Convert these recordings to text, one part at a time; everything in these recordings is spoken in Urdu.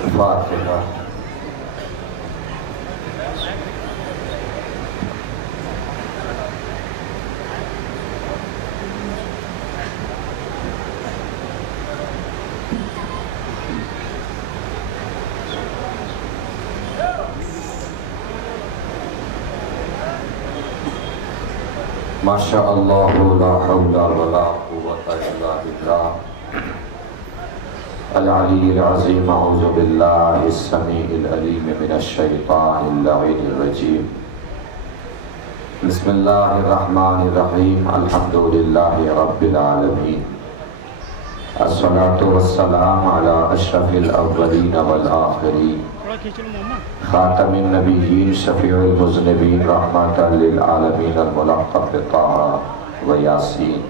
فاتحہ۔ ماشاء اللہ لا حول ولا قوة الا باللہ العلی العظیم۔ اعوذ باللہ السمیع العلیم من الشیطان اللعین الرجیم۔ بسم اللہ الرحمن الرحیم۔ الحمد للہ رب العالمین، الصلاة والسلام علی اشرف الاولین والآخرین، خاتم النبیین، شفیع المذنبین، رحمت للعالمین، الملقب بطه و یاسین،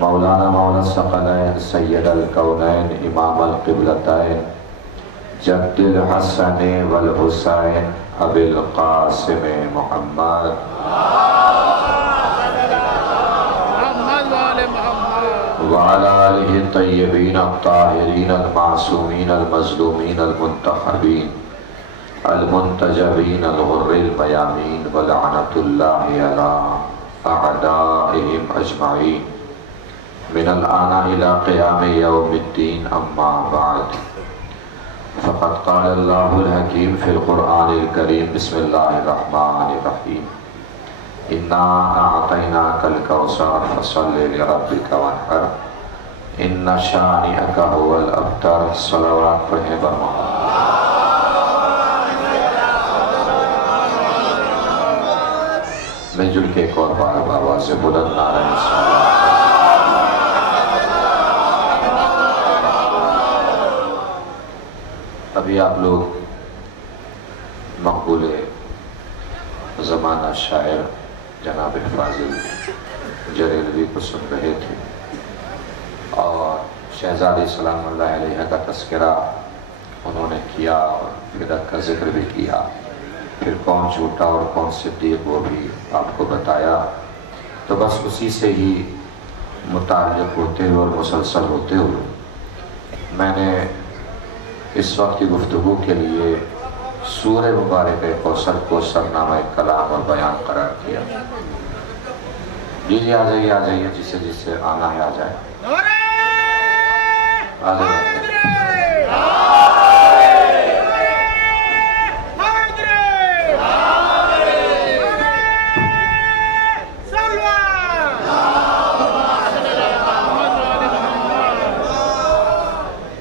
مولانا مولا الثقلین، سید الکونین، امام القبلتین، جد الحسن والحسین، ابی القاسم محمد وعلى آلہ الطیبین الطاہرین المعصومین المظلومین المنتخبین المنتجبین الغر المیامین، ولعنۃ اللہ علی اعدائہم اجمعین من الآن الی قیام یوم الدین۔ اما بعد، فقد قال اللہ الحکیم فی القرآن الکریم۔ بسم اللہ الرحمن الرحیم۔ انا اعطیناک الکوثر فصل لربک وانحر ان شانئک هو الابتر۔ صلوات پڑھیں بر محمد۔ مل جل کے ایک اور بار آواز بلند نعرہ رسالت۔ ابھی آپ لوگ مقبول زمانہ شاعر جناب فاضل جریلوی کو سن رہے تھے، اور شہزادی سلام اللہ علیہ کا تذکرہ انہوں نے کیا اور فدق کا ذکر بھی کیا، پھر کون جھوٹا اور کون صدیق وہ بھی آپ کو بتایا۔ تو بس اسی سے ہی متعلق ہوتے ہوئے اور مسلسل ہوتے ہوئے میں نے اس وقت کی گفتگو کے لیے سورہ مبارک کوثر کو سرنامہ کلام اور بیان قرار کیا۔ جی آ جائیے جسے جسے آنا ہے آ جائے۔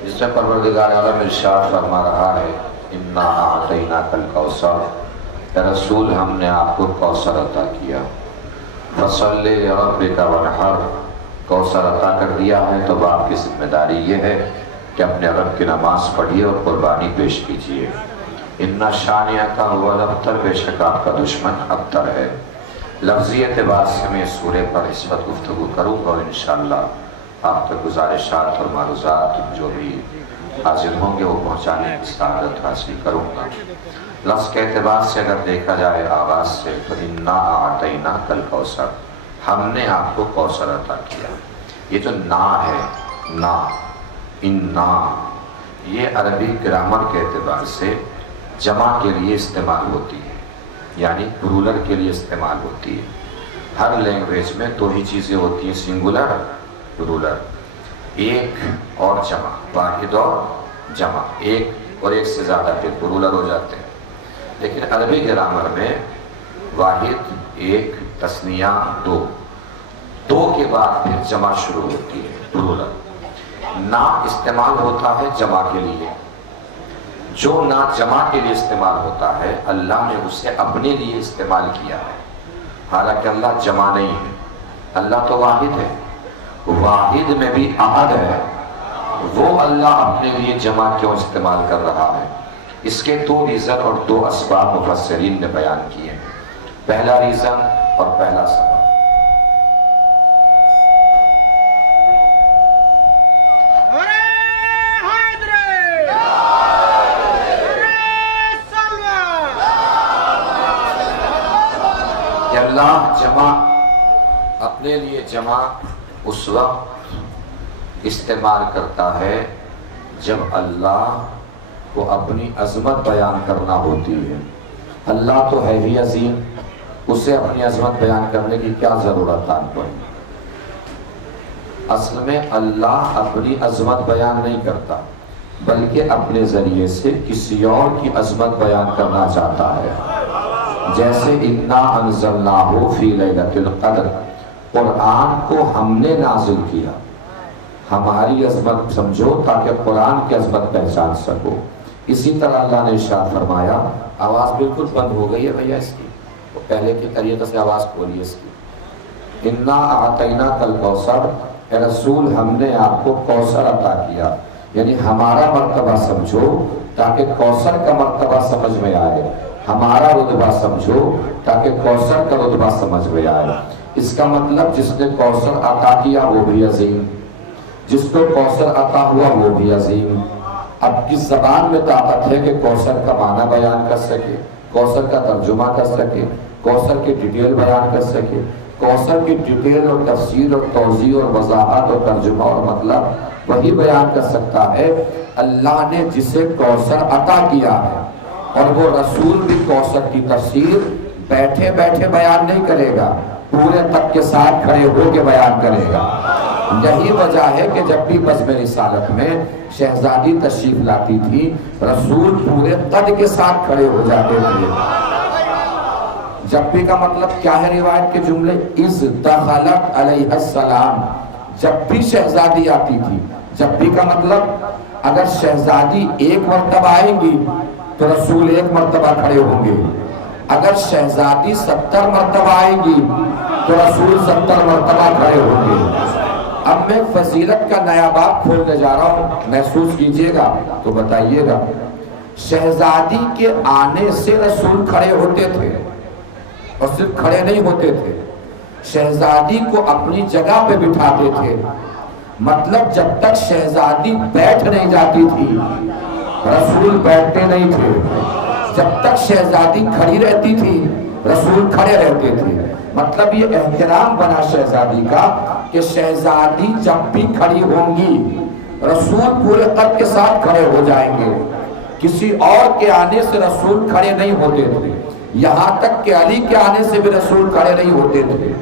جس سے پروردگار عالم ارشاد فرما رہا ہے، انا اعطیناک الکوثر، اے رسول ہم نے آپ کو کوثر عطا کیا، فصلی لربک وانحر، کوثر عطا کر دیا ہے تو باپ کی ذمہ داری یہ ہے کہ اپنے رب کی نماز پڑھیے اور قربانی پیش کیجیے۔ ان شانئک هو الابتر، بے شک آپ کا دشمن ابتر ہے۔ لفظی اعتبار سے میں سورے پر اس وقت گفتگو کروں گا، اور انشاءاللہ آپ تک گزارشات اور معروضات جو بھی حاضر ہوں گے وہ پہنچانے کی سعادت حاصل کروں گا۔ لفظ کے اعتبار سے اگر دیکھا جائے آغاز سے تو انا اعطیناک الکوثر، ہم نے آپ کو کوثر عطا کیا۔ یہ جو نا ہے، نا، انا، یہ عربی گرامر کے اعتبار سے جمع کے لیے استعمال ہوتی ہے، یعنی پلورل کے لیے استعمال ہوتی ہے۔ ہر لینگویج میں دو ہی چیزیں ہوتی ہیں، سنگولر، پلورل، ایک اور جمع، واحد اور جمع، ایک اور ایک سے زیادہ پھر پلورل ہو جاتے ہیں۔ لیکن عربی گرامر میں واحد، ایک، تثنیہ، دو، دو کے بعد پھر جمع شروع ہوتی ہے، پلورل۔ نا استعمال ہوتا ہے جمع کے لیے، جو نا جمع کے لیے استعمال ہوتا ہے اللہ نے اسے اپنے لیے استعمال کیا ہے، حالانکہ اللہ جمع نہیں ہے، اللہ تو واحد ہے۔ واحد میں بھی احد ہے، وہ اللہ اپنے لیے جمع کیوں استعمال کر رہا ہے؟ اس کے دو ریزن اور دو اسباب مفسرین نے بیان کیے ہیں۔ پہلا ریزن اور پہلا سبب، کہ اللہ جمع اپنے لیے جمع اس وقت استعمال کرتا ہے جب اللہ کو اپنی عظمت بیان کرنا ہوتی ہے۔ اللہ تو ہے ہی عظیم، اسے اپنی عظمت بیان کرنے کی کیا ضرورت آن پڑی؟ اصل میں اللہ اپنی عظمت بیان نہیں کرتا، بلکہ اپنے ذریعے سے کسی اور کی عظمت بیان کرنا چاہتا ہے۔ جیسے انا انزلناہ فی لیلۃ القدر، قرآن کو ہم نے نازل کیا، ہماری عظمت سمجھو تاکہ قرآن کی عظمت پہچان سکو۔ اسی طرح اللہ نے ارشاد فرمایا، آواز بالکل بند ہو گئی ہے بھیا اس کی، پہلے کی طریقے سے آواز کھولیے اس کی۔ انا اعطیناک الکوثر، اے رسول ہم نے آپ کو کوثر عطا کیا، یعنی ہمارا مرتبہ سمجھو تاکہ کوثر کا مرتبہ سمجھ میں آئے، ہمارا رتبہ سمجھو تاکہ کوثر کا رتبہ سمجھ میں آئے۔ اس کا مطلب جس نے کوثر عطا کیا وہ بھی عظیم، جس کو کوثر عطا ہوا وہ بھی عظیم۔ اب کس زبان میں طاقت ہے کہ کوثر کا معنی بیان کر سکے، کوثر کا ترجمہ کر سکے، کوثر کی ڈیٹیل بیان کر سکے؟ کوثر کی ڈیٹیل اور تفسیر اور توضیح اور وضاحت اور ترجمہ اور مطلب وہی بیان کر سکتا ہے اللہ نے جسے کوثر عطا کیا ہے۔ اور وہ رسول بھی کوثر کی تفسیر بیٹھے بیٹھے بیان نہیں کرے گا، پورے تک کے ساتھ کھڑے ہو کے بیان کرے گا۔ یہی وجہ ہے کہ جب بھی بزم رسالت میں شہزادی تشریف لاتی تھی، رسول پورے قد کے ساتھ کھڑے ہو جاتے تھے۔ جب بھی کا مطلب کیا ہے روایت کے جملے؟ اذ دخلت علیہ السلام، جب بھی شہزادی آتی تھی۔ جب بھی کا مطلب اگر شہزادی ایک مرتبہ آئیں گی تو رسول ایک مرتبہ کھڑے ہوں گے، اگر شہزادی 70 مرتبہ آئیں گی تو رسول 70 مرتبہ کھڑے ہوں گے۔ اب میں فضیلت کا نیا باب کھولنے جا رہا ہوں، محسوس کیجئے گا تو بتائیے گا۔ شہزادی کے آنے سے رسول کھڑے ہوتے تھے، اور صرف کھڑے نہیں ہوتے تھے، شہزادی کو اپنی جگہ پہ بٹھاتے تھے۔ مطلب جب تک شہزادی بیٹھ نہیں جاتی تھی رسول بیٹھتے نہیں تھے، جب تک شہزادی کھڑی رہتی تھی رسول کھڑے رہتے تھے۔ مطلب یہ احترام بنا شہزادی کا کہ شہزادی جب بھی کھڑی ہوں گی رسول پورے قد کے ساتھ کھڑے ہو جائیں گے۔ کسی اور کے آنے سے رسول کھڑے نہیں ہوتے تھے، یہاں تک کہ علی کے آنے سے بھی رسول کھڑے نہیں ہوتے تھے۔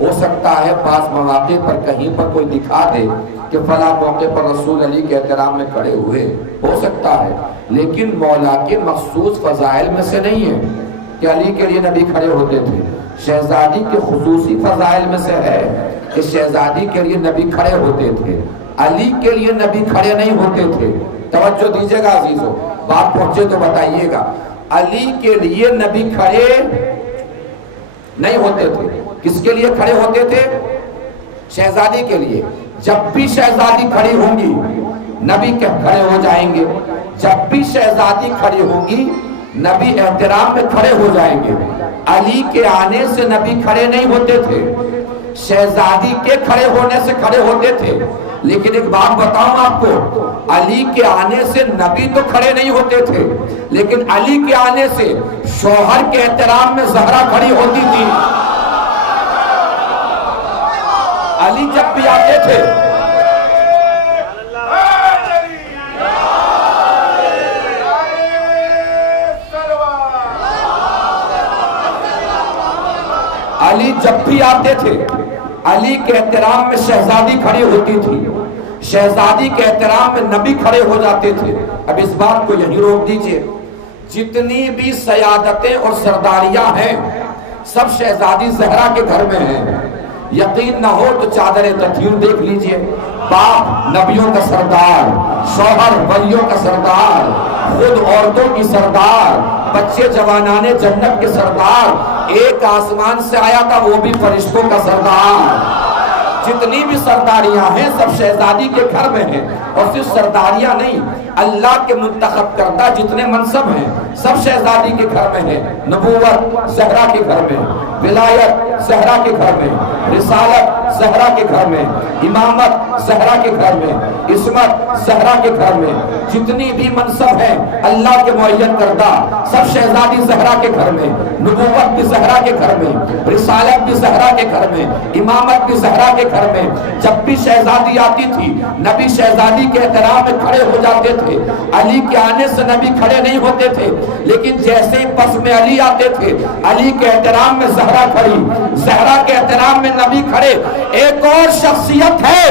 ہو سکتا ہے بعض مواقع پر کہیں پر کوئی دکھا دے کہ فلاں موقع پر رسول علی کے احترام میں کھڑے ہوئے، ہو سکتا ہے، لیکن مولا کے مخصوص فضائل میں سے نہیں ہے کہ علی کے لیے نبی کھڑے ہوتے تھے۔ شہزادی کے خصوصی فضائل میں سے ہے کہ شہزادی کے لیے نبی کھڑے ہوتے تھے، علی کے لیے نبی کھڑے نہیں ہوتے تھے۔ توجہ دیجیے گا عزیزو، بات پہنچے تو بتائیے گا۔ علی کے لیے نبی کھڑے نہیں ہوتے تھے، کس کے لیے کھڑے ہوتے تھے؟ شہزادی کے لیے۔ جب بھی شہزادی کھڑی ہوں گی نبی کھڑے ہو جائیں گے، جب بھی شہزادی کھڑی ہوں گی نبی احترام میں کھڑے ہو جائیں گے۔ علی کے آنے سے نبی کھڑے نہیں ہوتے تھے، شہزادی کے کھڑے ہونے سے کھڑے ہوتے تھے۔ لیکن ایک بات بتاؤں آپ کو، علی کے آنے سے نبی تو کھڑے نہیں ہوتے تھے، لیکن علی کے آنے سے شوہر کے احترام میں زہرا کھڑی ہوتی تھی۔ علی جب بھی آتے تھے علی جب بھی آتے تھے علی کے احترام میں شہزادی کھڑی ہوتی تھی، شہزادی کے احترام میں نبی کھڑے ہو جاتے تھے۔ اب اس بات کو یہی روک دیجئے، جتنی بھی سیادتیں اور سرداریاں ہیں سب شہزادی زہرا کے گھر میں ہیں۔ یقین نہ ہو تو چادر تطہیر دیکھ لیجئے، باپ نبیوں کا سردار، شوہر ولیوں کا سردار، خود عورتوں کی سردار، بچے جوانان جنت کے سردار، ایک آسمان سے آیا تھا وہ بھی فرشتوں کا سردار۔ جتنی بھی سرداریاں ہیں سب شہزادی کے گھر میں ہیں، اور صرف سرداریاں نہیں، اللہ کے منتخب کردہ جتنے منصب ہیں سب شہزادی کے گھر میں ہیں۔ نبوت زہرا کے گھر میں، ولایت زہرا کے گھر میں، رسالت زہرا کے گھر میں، امامت زہرا کے گھر میں، عصمت زہرا کے گھر میں، جتنی بھی منصب ہیں اللہ کے معین کردہ سب شہزادی زہرا کے گھر میں، نبوت بھی زہرا کے گھر میں، رسالت بھی زہرا کے گھر میں، امامت بھی زہرا کے گھر میں۔ جب بھی شہزادی آتی تھی نبی شہزادی کے احترام میں کھڑے ہو جاتے تھے، علی کے آنے سے نبی کھڑے نہیں ہوتے تھے، لیکن جیسے ہی بزم علی آتے تھے علی کے احترام میں زہرا کھڑی، زہرا کے احترام میں نبی کھڑے۔ ایک اور شخصیت ہے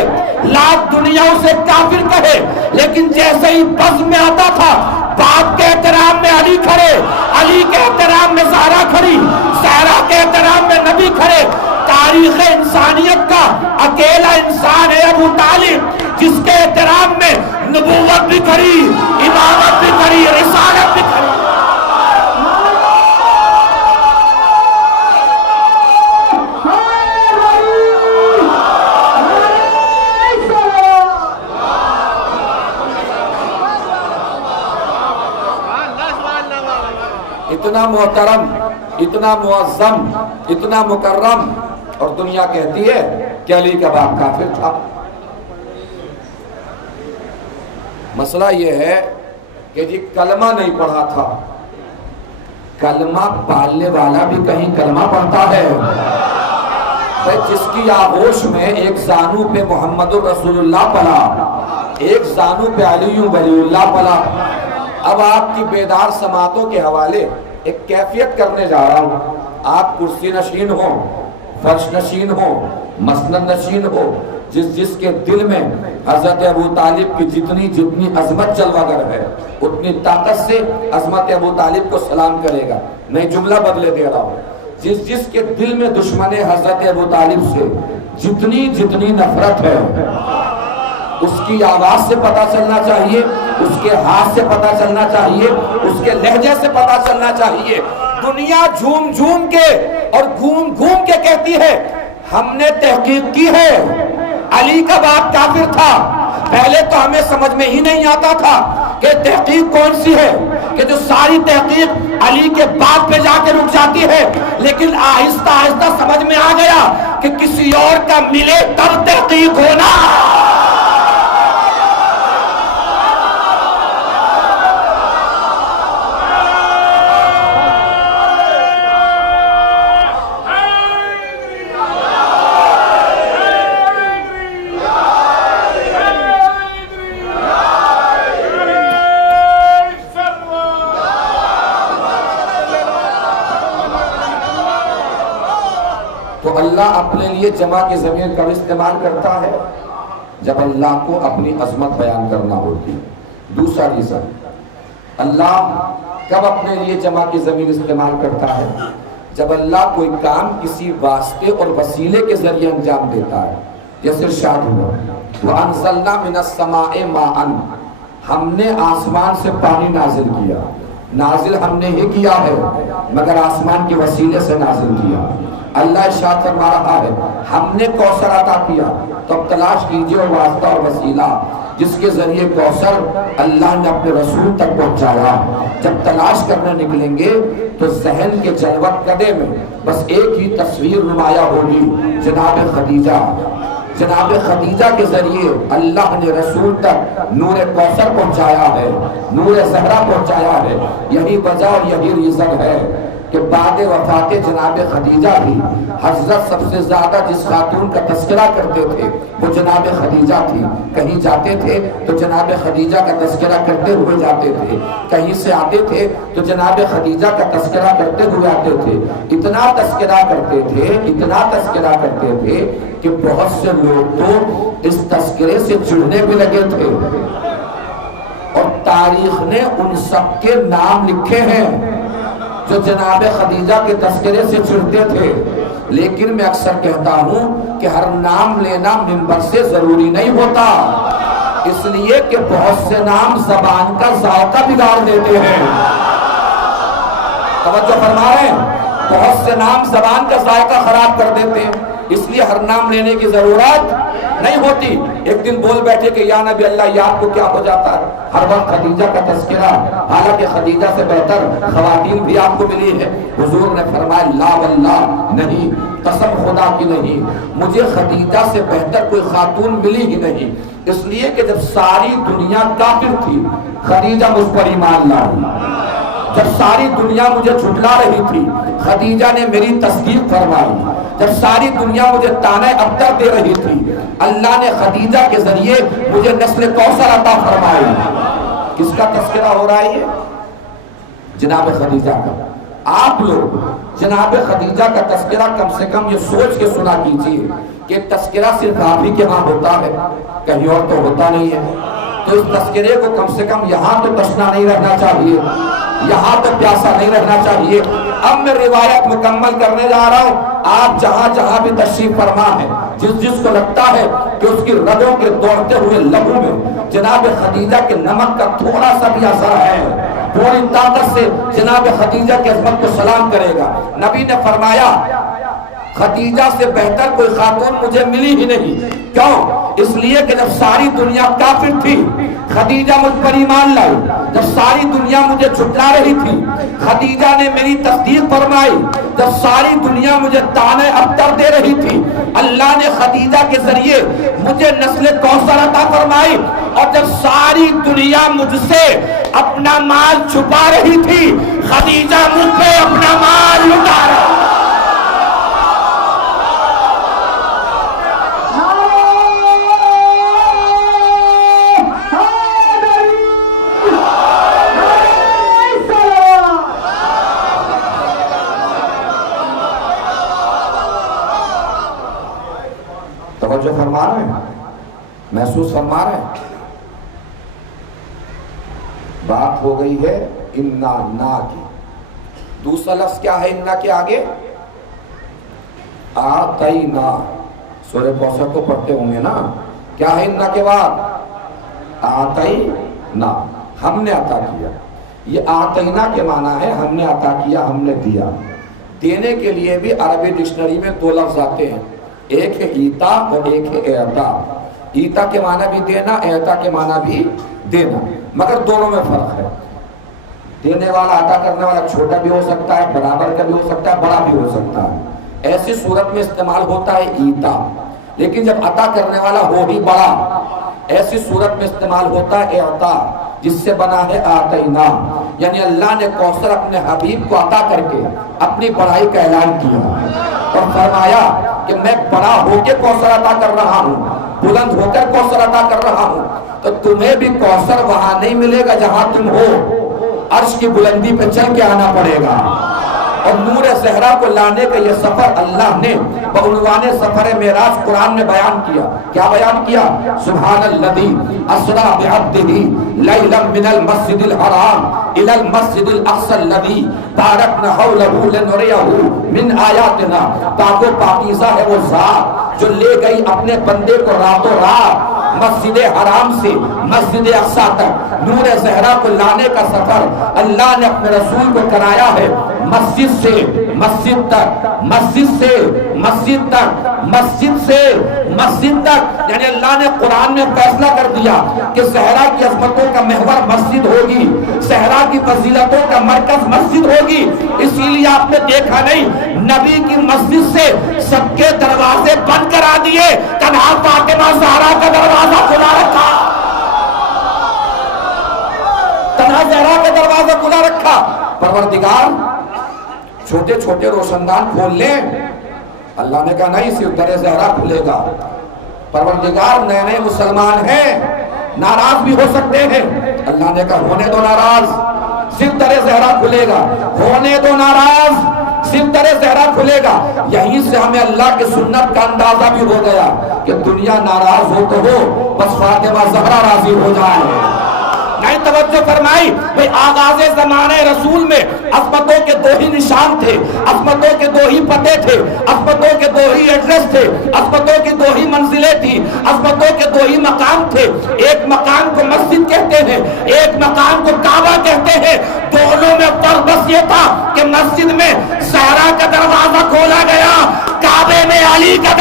لاکھ دنیا اسے کافر کہے، لیکن جیسے ہی بزم میں آتا تھا باپ کے احترام میں علی کھڑے، علی کے احترام میں زہرا کھڑی، زہرا کے احترام میں نبی کھڑے۔ تاریخ انسانیت کا اکیلا انسان ہے ابو طالب، جس کے احترام میں نبوت بھی کھڑی، امامت بھی کھڑی، رسالت بھی کھڑی۔ اتنا محترم، اتنا معظم، اتنا مکرم، اور دنیا کہتی ہے کہ علی کا باپ کافر تھا۔ مسئلہ یہ ہے کہ جی کلمہ نہیں پڑھا تھا، کلمہ پالنے والا بھی کہیں کلمہ پڑھتا ہے؟ جس کی آغوش میں ایک زانو پہ محمد الرسول اللہ پڑھا، ایک زانو پہ علی ولی اللہ پڑھا۔ اب آپ کی بیدار سماعتوں کے حوالے ایک کیفیت کرنے جا رہا ہوں۔ آپ کرسی نشین ہو، فرش نشین ہو، مسند نشین ہو، جس کے دل میں حضرت ابو طالب کی جتنی عظمت جلوہ گر ہے اتنی طاقت سے عظمت ابو طالب کو سلام کرے گا۔ میں جملہ بدلے دے رہا ہوں، جس کے دل میں دشمن حضرت ابو طالب سے جتنی نفرت ہے اس کی آواز سے پتہ چلنا چاہیے، اس کے ہاتھ سے پتہ چلنا چاہیے، اس کے لہجے سے پتہ چلنا چاہیے۔ دنیا جھوم جھوم کے اور گھوم گھوم کے کہتی ہے ہم نے تحقیق کی ہے علی کا باپ کافر تھا۔ پہلے تو ہمیں سمجھ میں ہی نہیں آتا تھا کہ تحقیق کون سی ہے، کہ جو ساری تحقیق علی کے باپ پہ جا کے رک جاتی ہے، لیکن آہستہ آہستہ سمجھ میں آ گیا کہ کسی اور کا ملے تب تحقیق ہونا۔ تو اللہ اپنے لیے جمع کی ضمیر کب استعمال کرتا ہے؟ جب اللہ کو اپنی عظمت بیان کرنا ہوتی ہے۔ دوسرا ریزن، اللہ کب اپنے لیے جمع کی ضمیر استعمال کرتا ہے؟ جب اللہ کوئی کام کسی واسطے اور وسیلے کے ذریعے انجام دیتا ہے، جیسے ارشاد ہوا وَأَنزَلْنَا مِنَ السَّمَاءِ مَاءً، ہم نے آسمان سے پانی نازل کیا۔ نازل ہم نے ہی کیا ہے مگر آسمان کے وسیلے سے نازل کیا۔ اللہ ارشاد فرما رہا ہے ہم نے کوثر عطا کیا، تو اب تلاش کیجئے واسطہ اور وسیلہ جس کے ذریعے کوثر اللہ نے اپنے رسول تک پہنچایا۔ جب تلاش کرنے نکلیں گے تو ذہن کے جلوت کدے میں بس ایک ہی تصویر نمایاں ہوگی، جناب خدیجہ۔ جناب خدیجہ کے ذریعے اللہ نے رسول تک نور کوثر پہنچایا ہے، نور زہرا پہنچایا ہے۔ یہی وجہ اور یہی ریزن ہے کہ بعد وفات جناب خدیجہ بھی حضرت سب سے زیادہ جس خاتون کا تذکرہ کرتے تھے وہ جناب خدیجہ تھی۔ کہیں جاتے تھے تو جناب خدیجہ کا تذکرہ کرتے ہوئے جاتے تھے، کہیں سے آتے تھے تو جناب خدیجہ کا تذکرہ کرتے ہوئے آتے تھے۔ اتنا تذکرہ کرتے تھے، اتنا تذکرہ کرتے تھے کہ بہت سے لوگ تو اس تذکرے سے چڑھنے بھی لگے تھے، اور تاریخ نے ان سب کے نام لکھے ہیں جو جناب خدیجہ کے تذکرے سے چڑھتے تھے۔ لیکن میں اکثر کہتا ہوں کہ ہر نام لینا منبر سے ضروری نہیں ہوتا، اس لیے کہ بہت سے نام زبان کا ذائقہ بگاڑ دیتے ہیں۔ توجہ فرما رہے ہیں؟ بہت سے نام زبان کا ذائقہ خراب کر دیتے ہیں۔ اس لیے ہر نام لینے کی ضرورت نہیں ہوتی۔ ایک دن بول بیٹھے کہ یا نبی اللہ، یا آپ کو کیا ہو جاتا ہے؟ ہر وقت خدیجہ کا تذکرہ، حالانکہ خدیجہ سے بہتر خواتین بھی آپ کو ملی ہے۔ حضور نے فرمایا لا واللہ، نہیں، قسم خدا کی نہیں، مجھے خدیجہ سے بہتر کوئی خاتون ملی ہی نہیں۔ اس لیے کہ جب ساری دنیا کافر تھی، خدیجہ مجھ پر ایمان لائی۔ جب ساری دنیا مجھے جھٹلا رہی تھی، خدیجہ نے میری تصدیق فرمائی۔ جب ساری دنیا مجھے طعنہ ابتر دے رہی تھی، اللہ نے خدیجہ کے ذریعے مجھے نسل کوثر عطا فرمائی۔ کس کا تذکرہ ہو رہا ہے؟ جناب خدیجہ کا۔ آپ لوگ جناب خدیجہ کا تذکرہ کم سے کم یہ سوچ کے سنا کیجیے کہ تذکرہ صرف آپ ہی کے ہاں ہوتا ہے، کہیں اور تو ہوتا نہیں ہے۔ تو اس تذکرے کو کم سے کم یہاں تو تشنا نہیں رہنا چاہیے، یہاں تو پیاسا نہیں رہنا چاہیے۔ اب میں روایت مکمل کرنے جا رہا ہوں۔ آپ جہاں جہاں بھی تشریف فرما ہے، جس کو لگتا ہے کہ اس کی رگوں کے دوڑتے ہوئے لہو میں جناب خدیجہ کے نمک کا تھوڑا سا بھی اثر ہے، پوری طاقت سے جناب خدیجہ کی عظمت کو سلام کرے گا۔ نبی نے فرمایا خدیجہ سے بہتر کوئی خاتون مجھے ملی ہی نہیں۔ کیوں؟ اس لیے کہ جب ساری دنیا کافر تھی، خدیجہ مجھ پر ایمان لائی۔ جب ساری دنیا مجھے جھٹلا رہی تھی، خدیجہ نے میری تصدیق فرمائی۔ جب ساری دنیا مجھے طعنہ ابتر دے رہی تھی، اللہ نے خدیجہ کے ذریعے مجھے نسل کوثر عطا فرمائی۔ اور جب ساری دنیا مجھ سے اپنا مال چھپا رہی تھی، خدیجہ مجھ پہ اپنا مال لٹا رہا۔ توجہ فرما رہے ہیں؟ محسوس فرما رہے ہیں؟ بات ہو گئی ہے انا نا کی۔ دوسرا لفظ کیا ہے انا کے آگے؟ آتینا۔ سورہ کوثر کو پڑھتے ہوں گے نا، کیا ہے انا کے بعد؟ آتینا، ہم نے عطا کیا۔ یہ آتینا کے معنی ہے ہم نے عطا کیا، ہم نے دیا۔ دینے کے لیے بھی عربی ڈکشنری میں دو لفظ آتے ہیں، ایک ہے ایتا اور ایک ہے اعطا۔ ایتا کے معنی بھی دینا، اعطا کے معنی بھی دینا، مگر دونوں میں فرق ہے۔ دینے والا عطا کرنے والا چھوٹا بھی ہو سکتا ہے، برابر کا بھی ہو سکتا ہے، بڑا بھی ہو سکتا ہے۔ ایسی صورت میں استعمال ہوتا ہے ایتا۔ لیکن جب عطا کرنے والا ہو بھی بڑا، ایسی صورت میں استعمال ہوتا ہے اعطا، جس سے بنا ہے آتینا، یعنی اللہ نے کوثر اپنے حبیب کو عطا کر کے اپنی بڑائی کا اعلان کیا اور فرمایا کہ میں بڑا ہو کے کوثر عطا کر رہا ہوں، بلند ہو کر کوثر عطا کر رہا ہوں۔ تو تمہیں بھی کوثر وہاں نہیں ملے گا جہاں تم ہو، عرش کی بلندی پہ چل کے آنا پڑے گا۔ اور نور زہرا کو لانے کا یہ سفر اللہ نے بعنوان سفر معراج قرآن میں بیان کیا۔ کیا بیان کیا؟ سبحان الذی اسری بعبدہ لیلا من المسجد الحرام الی المسجد الاقصی الذی بارکنا حولہ لنریہ من آیاتنا۔ پاک و پاکیزہ ہے وہ ذات جو لے گئی اپنے بندے کو راتوں رات مسجد حرام سے مسجد اقصی تک نور زہرا کو لانے کا سفر اللہ نے اپنے رسول کو کرایا ہے۔ مسجد سے مسجد تک، مسجد سے مسجد تک، مسجد سے مسجد تک، یعنی اللہ نے قرآن میں فیصلہ کر دیا کہ زہرا کی عظمتوں کا محور مسجد ہوگی، زہرا کی فضیلتوں کا مرکز مسجد ہوگی۔ اسی لیے آپ نے دیکھا نہیں، نبی کی مسجد سے سب کے دروازے بند کرا دیے، تنہا فاطمہ زہرا کا دروازہ کھلا رکھا، تنہا زہرا کا دروازہ کھلا رکھا۔ پروردگار چھوٹے چھوٹے روشندان کھول لیں، اللہ نے کہا نہیں، صرف در زہرا کھلے گا۔ پروردگار نئے نئے مسلمان ہیں، ناراض بھی ہو سکتے ہیں، اللہ نے کہا ہونے دو ناراض، صرف در زہرا کھلے گا، ہونے دو ناراض، صرف در زہرا کھلے گا۔ یہیں سے ہمیں اللہ کی سنت کا اندازہ بھی ہو گیا کہ دنیا ناراض ہو تو ہو، بس فاطمہ زہرا راضی ہو جائے۔ نہیں توجہ فرمائی، بھئی آغاز زمانہ رسول میں عظمتوں کے دو ہی نشان تھے، عظمتوں کے دو ہی پتے تھے، عظمتوں کے دو ہی ایڈریس تھے، عظمتوں کی دو ہی منزلیں تھیں، عظمتوں کے دو ہی مقام تھے۔ ایک مقام کو مسجد کہتے ہیں، ایک مقام کو کعبہ کہتے ہیں۔ دونوں میں فرق بس یہ تھا کہ مسجد میں زہرا کا دروازہ کھولا گیا، کعبے میں علی کا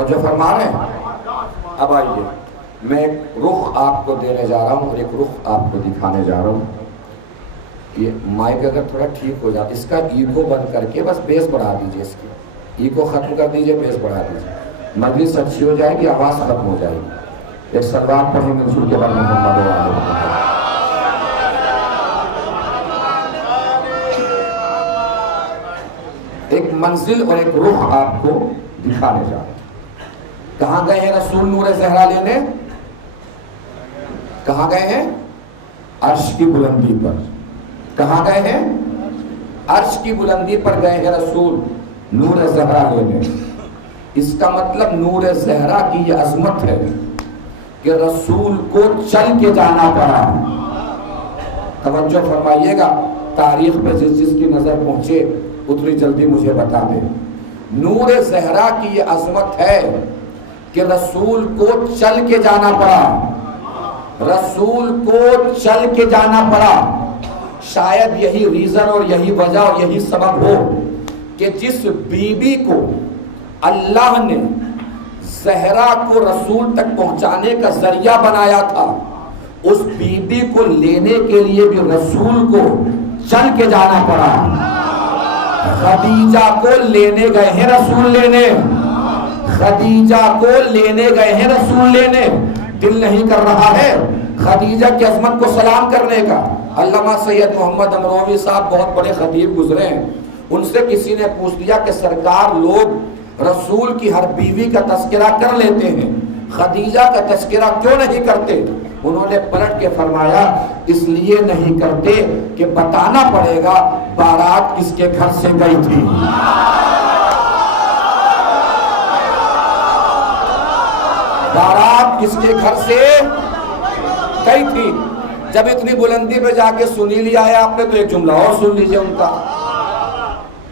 توجہ فرما رہے ہیں؟ اب آئیے میں ایک رخ آپ کو دینے جا رہا ہوں اور ایک رخ آپ کو دکھانے جا رہا ہوں. یہ مائک اگر تھوڑا ٹھیک ہو جائے، اس کا ایکو بند کر کے بس بیس بڑھا دیجئے، اس کی ایکو ختم کر دیجئے، بیس بڑھا دیجئے، مجلس اچھی ہو جائے گی، آواز ختم ہو جائے گی. ایک صلوات پڑھیں گے رسول کے بعد محمد و آلہ محمد. ایک منزل اور ایک رخ آپ کو دکھانے جا رہا ہوں. کہاں گئے ہیں رسول نور زہرا لینے؟ کہاں گئے ہیں؟ عرش کی بلندی پر. کہاں گئے ہیں؟ عرش کی بلندی پر گئے ہیں رسول نور زہرا لینے. اس کا مطلب نور زہرا کی یہ عظمت ہے کہ رسول کو چل کے جانا پڑا. توجہ فرمائیے گا، تاریخ پہ جس کی نظر پہنچے اتنی جلدی مجھے بتا دے. نور زہرا کی یہ عظمت ہے کہ رسول کو چل کے جانا پڑا. رسول کو چل کے جانا پڑا. شاید یہی ریزن اور یہی وجہ اور یہی سبب ہو کہ جس بی بی کو اللہ نے زہرا کو رسول تک پہنچانے کا ذریعہ بنایا تھا، اس بی بی کو لینے کے لیے بھی رسول کو چل کے جانا پڑا. خدیجہ کو لینے گئے ہیں رسول لینے. خدیجہ کو لینے گئے ہیں رسول لینے. دل نہیں کر رہا ہے خدیجہ کی عظمت کو سلام کرنے کا؟ علامہ سید محمد امروی صاحب بہت بڑے خطیب گزرے ہیں، ان سے کسی نے پوچھ لیا کہ سرکار لوگ رسول کی ہر بیوی کا تذکرہ کر لیتے ہیں، خدیجہ کا تذکرہ کیوں نہیں کرتے؟ انہوں نے پلٹ کے فرمایا اس لیے نہیں کرتے کہ بتانا پڑے گا بارات کس کے گھر سے گئی تھی. بارات کس کے گھر سے گئی تھی. جب اتنی بلندی پہ جا کے سنی لیا ہے آپ نے تو ایک جملہ اور سن لیجئے ان کا.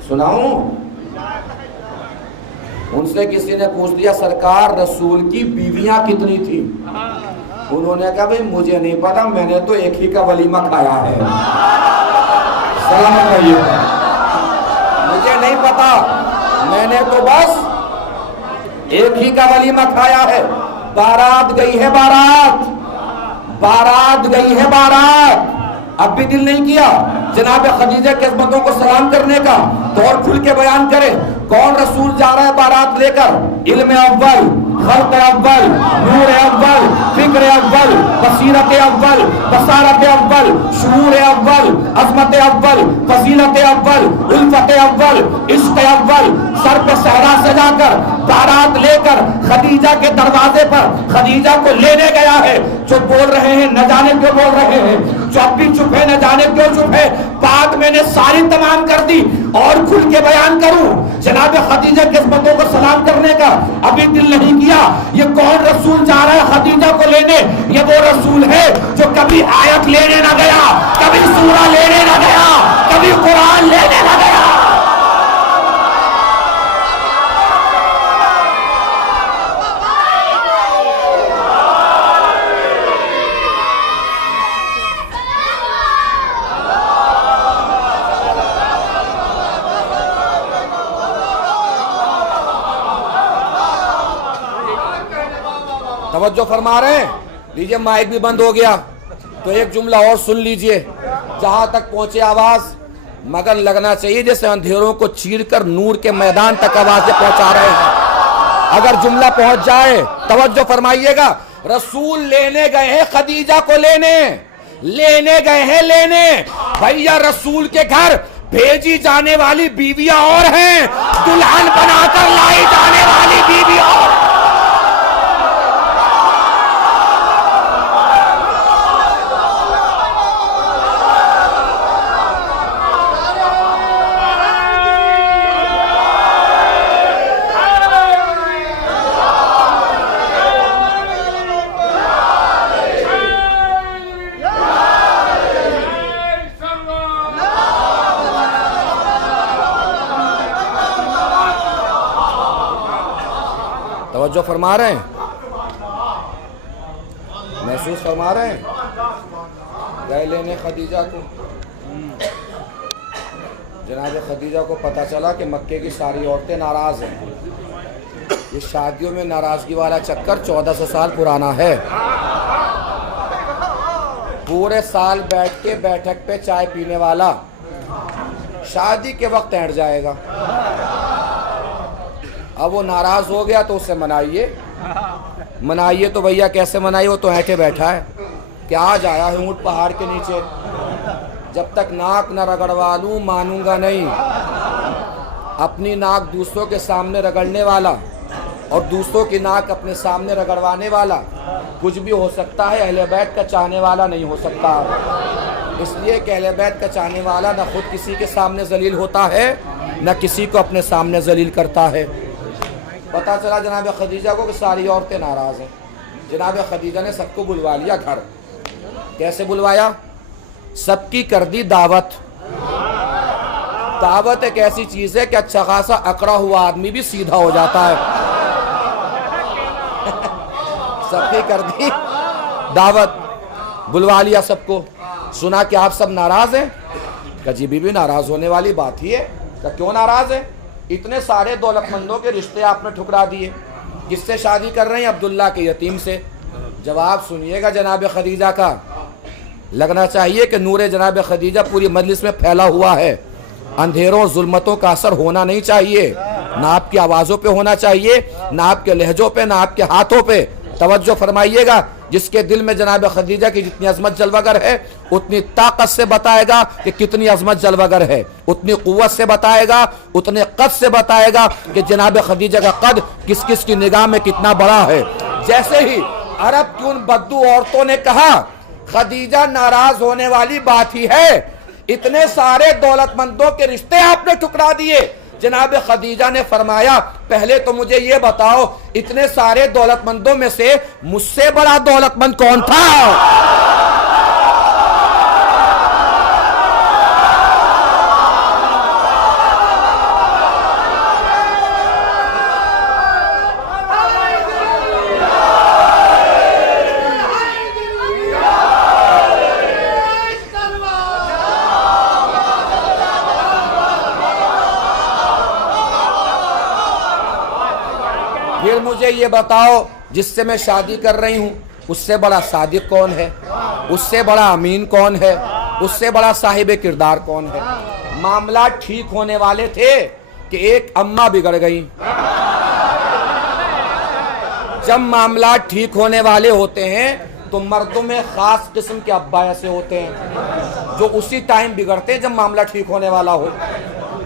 سناؤں؟ ان سے کسی نے پوچھ لیا سرکار رسول کی بیویاں کتنی تھی؟ انہوں نے کہا بھئی مجھے نہیں پتا، میں نے تو ایک ہی کا ولیمہ کھایا ہے. سلام علیکم. مجھے نہیں پتا، میں نے تو بس ایک ہی کا ولیمہ کھایا ہے. بارات گئی ہے، بارات بارات گئی ہے، بارات. اب بھی دل نہیں کیا جناب خدیجہ کی عظمتوں کو سلام کرنے کا؟ تو اور کھل کے بیان کرے کون رسول جا رہا ہے بارات لے کر؟ علم اول، خلق اول، نور اول، فکر اول، بصیرت اول، بصارت اول، شعور اول، عظمت اول، فضیلت اول، الفت اول، عشق اول. سر پہ صحرا سجا کر بارات لے کر خدیجہ کے دروازے پر خدیجہ کو لینے گیا ہے. جو بول رہے ہیں نہ جانے کیوں بول رہے ہیں، جو اب بھی چپ ہے نہ جانے کیوں چپ ہے. بات میں نے ساری تمام کر دی اور کھل کے بیان کروں جناب خدیجہ کی عظمتوں کو سلام کرنے کا. ابھی دل نہیں کیا. یہ کون رسول جا رہا ہے خدیجہ کو لینے؟ یہ وہ رسول ہے جو کبھی آیت لینے نہ گیا، کبھی سورہ لینے نہ گیا، کبھی قرآن لینے نہ گیا. توجہ فرما رہے ہیں؟ لیجئے مائک بھی بند ہو گیا تو ایک جملہ اور سن لیجئے جہاں تک پہنچے آواز، مگر لگنا چاہیے جیسے اندھیروں کو چیر کر نور کے میدان تک آوازیں پہنچا رہے ہیں. اگر جملہ پہنچ جائے توجہ فرمائیے گا. رسول لینے گئے ہیں خدیجہ کو لینے گئے ہیں لینے. بھیا رسول کے گھر بھیجی جانے والی بیویاں اور ہیں، دلہن بنا کر لائی جانے والی بیوی اور. توجہ فرما رہے ہیں؟ محسوس فرما رہے ہیں؟ گئے لینے خدیجہ کو. جناب خدیجہ کو پتا چلا کہ مکے کی ساری عورتیں ناراض ہیں. یہ شادیوں میں ناراضگی والا چکر 1400 سال پرانا ہے. پورے سال بیٹھ کے بیٹھک پہ چائے پینے والا شادی کے وقت اینٹ جائے گا. اب وہ ناراض ہو گیا تو اسے منائیے تو بھیا کیسے منائیے, وہ تو اینٹے بیٹھا ہے کہ آج آیا ہے اونٹ پہاڑ کے نیچے, جب تک ناک نہ رگڑوا لوں مانوں گا نہیں. اپنی ناک دوسروں کے سامنے رگڑنے والا اور دوسروں کی ناک اپنے سامنے رگڑوانے والا کچھ بھی ہو سکتا ہے, اہل بیت کا چاہنے والا نہیں ہو سکتا. اس لیے کہ اہل بیت کا چاہنے والا نہ خود کسی کے سامنے ذلیل ہوتا ہے نہ کسی کو اپنے سامنے ذلیل کرتا ہے. پتہ چلا جناب خدیجہ کو کہ ساری عورتیں ناراض ہیں. جناب خدیجہ نے سب کو بلوا لیا گھر. کیسے بلوایا؟ سب کی کر دی دعوت. دعوت ایک ایسی چیز ہے کہ اچھا خاصا اکڑا ہوا آدمی بھی سیدھا ہو جاتا ہے. سب کی کر دی دعوت, بلوا لیا سب کو. سنا کہ آپ سب ناراض ہیں. کہ جی بی ناراض ہونے والی بات ہی ہے. کہ کیوں ناراض ہے؟ اتنے سارے دولت مندوں کے رشتے آپ نے ٹھکرا دیے. کس سے شادی کر رہے ہیں؟ عبداللہ کے یتیم سے. جواب سنیے گا جناب خدیجہ کا. لگنا چاہیے کہ نور جناب خدیجہ پوری مجلس میں پھیلا ہوا ہے. اندھیروں ظلمتوں کا اثر ہونا نہیں چاہیے. نہ آپ کی آوازوں پہ ہونا چاہیے, نہ آپ کے لہجوں پہ, نہ آپ کے ہاتھوں پہ. توجہ فرمائیے گا. جس کے دل میں جناب خدیجہ کی جتنی عظمت جلوہ گر ہے اتنی طاقت سے بتائے گا کہ کتنی عظمت جلوہ گر ہے, اتنی قوت سے بتائے گا, اتنے قد سے بتائے گا کہ جناب خدیجہ کا قد کس کس کی نگاہ میں کتنا بڑا ہے. جیسے ہی عرب کی ان بدو عورتوں نے کہا خدیجہ ناراض ہونے والی بات ہی ہے, اتنے سارے دولت مندوں کے رشتے آپ نے ٹکرا دیے. جناب خدیجہ نے فرمایا پہلے تو مجھے یہ بتاؤ اتنے سارے دولت مندوں میں سے مجھ سے بڑا دولت مند کون تھا؟ پھر مجھے یہ بتاؤ جس سے میں شادی کر رہی ہوں اس سے بڑا صادق کون ہے, اس سے بڑا امین کون ہے, اس سے بڑا صاحب کردار کون ہے؟ معاملات ٹھیک ہونے والے تھے کہ ایک اماں بگڑ گئی. جب معاملات ٹھیک ہونے والے ہوتے ہیں تو مردوں میں خاص قسم کے ابا ایسے ہوتے ہیں جو اسی ٹائم بگڑتے ہیں جب معاملہ ٹھیک ہونے والا ہو.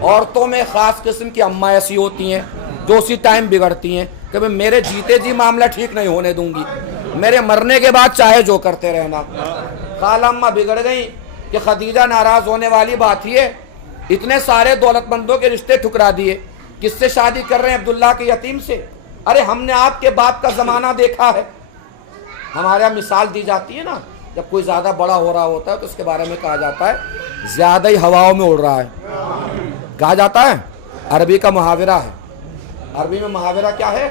عورتوں میں خاص قسم کی اماں ایسی ہوتی ہیں جو اسی ٹائم بگڑتی ہیں کہ میں میرے جیتے جی معاملہ ٹھیک نہیں ہونے دوں گی, میرے مرنے کے بعد چاہے جو کرتے رہنا. خالہ اماں بگڑ گئی کہ خدیجہ ناراض ہونے والی بات ہی ہے, اتنے سارے دولت مندوں کے رشتے ٹھکرا دیے. کس سے شادی کر رہے ہیں؟ عبداللہ کے یتیم سے. ارے ہم نے آپ کے باپ کا زمانہ دیکھا ہے. ہمارے یہاں مثال دی جاتی ہے نا, جب کوئی زیادہ بڑا ہو رہا ہوتا ہے تو اس کے بارے میں کہا جاتا ہے زیادہ ہی ہواؤں میں اڑ رہا ہے. کہا جاتا ہے, عربی کا محاورہ ہے. عربی میں محاورہ کیا ہے؟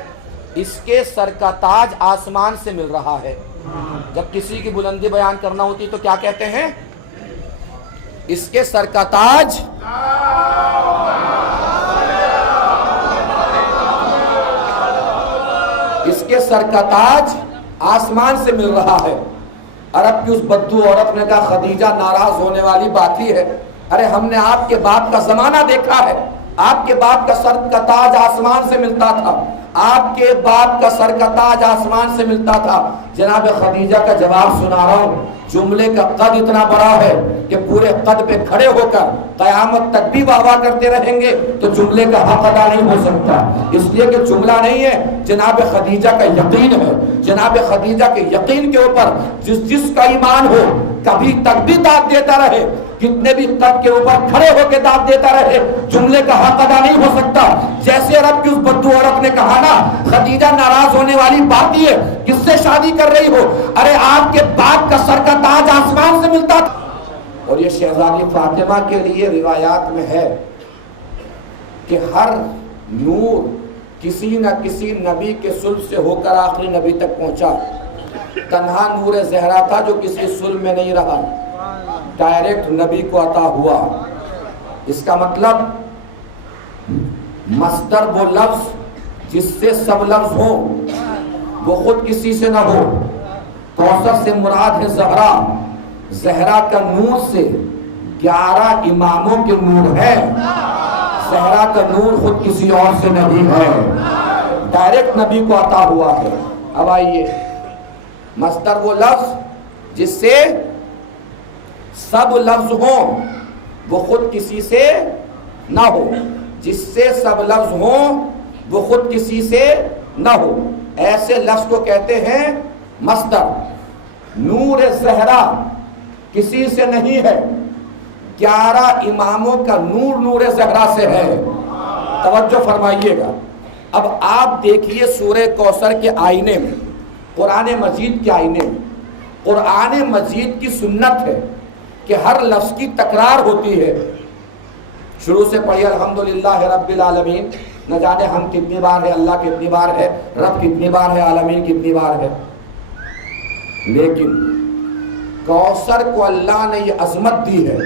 اس کے سر کا تاج آسمان سے مل رہا ہے. جب کسی کی بلندی بیان کرنا ہوتی تو کیا کہتے ہیں؟ اس کے سر کا تاج اس کے سر کا تاج آسمان سے مل رہا ہے. عرب کی اس بدو عورت نے کہا خدیجہ ناراض ہونے والی بات ہی ہے. ارے ہم نے آپ کے باپ کا زمانہ دیکھا ہے, آپ کے باپ کا سر کا تاج آسمان سے ملتا تھا, آپ کے باپ کا سر کا تاج آسمان سے ملتا تھا. جناب خدیجہ کا جواب سنا رہا ہوں. جملے کا قد اتنا بڑا ہے کہ پورے قد پہ کھڑے ہو کر قیامت تک بھی واہ واہ کرتے رہیں گے تو جملے کا حق ادا نہیں ہو سکتا. اس لیے کہ جملہ نہیں ہے, جناب خدیجہ کا یقین ہے. جناب خدیجہ کے یقین کے اوپر جس کا ایمان ہو کبھی تک بھی داد دیتا رہے, کتنے بھی قد کے اوپر کھڑے ہو کے داد دیتا رہے, جملے کا حق ادا نہیں ہو سکتا. جیسے عرب کی اس بدو عورت نے کہا نا خدیجہ ناراض ہونے والی بات ہی ہے, کس سے شادی کر رہی ہو؟ ارے آپ کے باپ کا سر کا تاج آسمان سے ملتا تھا. اور یہ شہزادی فاطمہ کے لیے روایات میں ہے کہ ہر نور کسی نہ کسی نبی کے صلب سے ہو کر آخری نبی تک پہنچا. تنہا نور زہرا تھا جو کسی صلب میں نہیں رہا, ڈائریکٹ نبی کو عطا ہوا. اس کا مطلب مصدر وہ لفظ جس سے سب لفظ ہو وہ خود کسی سے نہ ہو۔ کوثر سے مراد ہے زہرا، زہرا کا نور سے 11 اماموں کے نور ہے، زہرا کا نور خود کسی اور سے نہیں ہے، ڈائریکٹ نبی کو عطا ہوا ہے۔ اب آئیے، مصدر وہ لفظ جس سے سب لفظ ہوں وہ خود کسی سے نہ ہو، جس سے سب لفظ ہوں وہ خود کسی سے نہ ہو، ایسے لفظ کو کہتے ہیں مصدر۔ نور زہرا کسی سے نہیں ہے، 11 اماموں کا نور نور زہرا سے ہے۔ توجہ فرمائیے گا۔ اب آپ دیکھیے سورہ کوثر کے آئینے میں، قرآن مجید کے آئینے میں، قرآن مجید کی سنت ہے کہ ہر لفظ کی تکرار ہوتی ہے۔ شروع سے پڑھیے الحمدللہ رب العالمین، نہ جانے ہم کتنی بار ہے، اللہ کتنی بار ہے، رب کتنی بار ہے، عالمین کتنی بار ہے، لیکن کوثر کو اللہ نے یہ عظمت دی ہے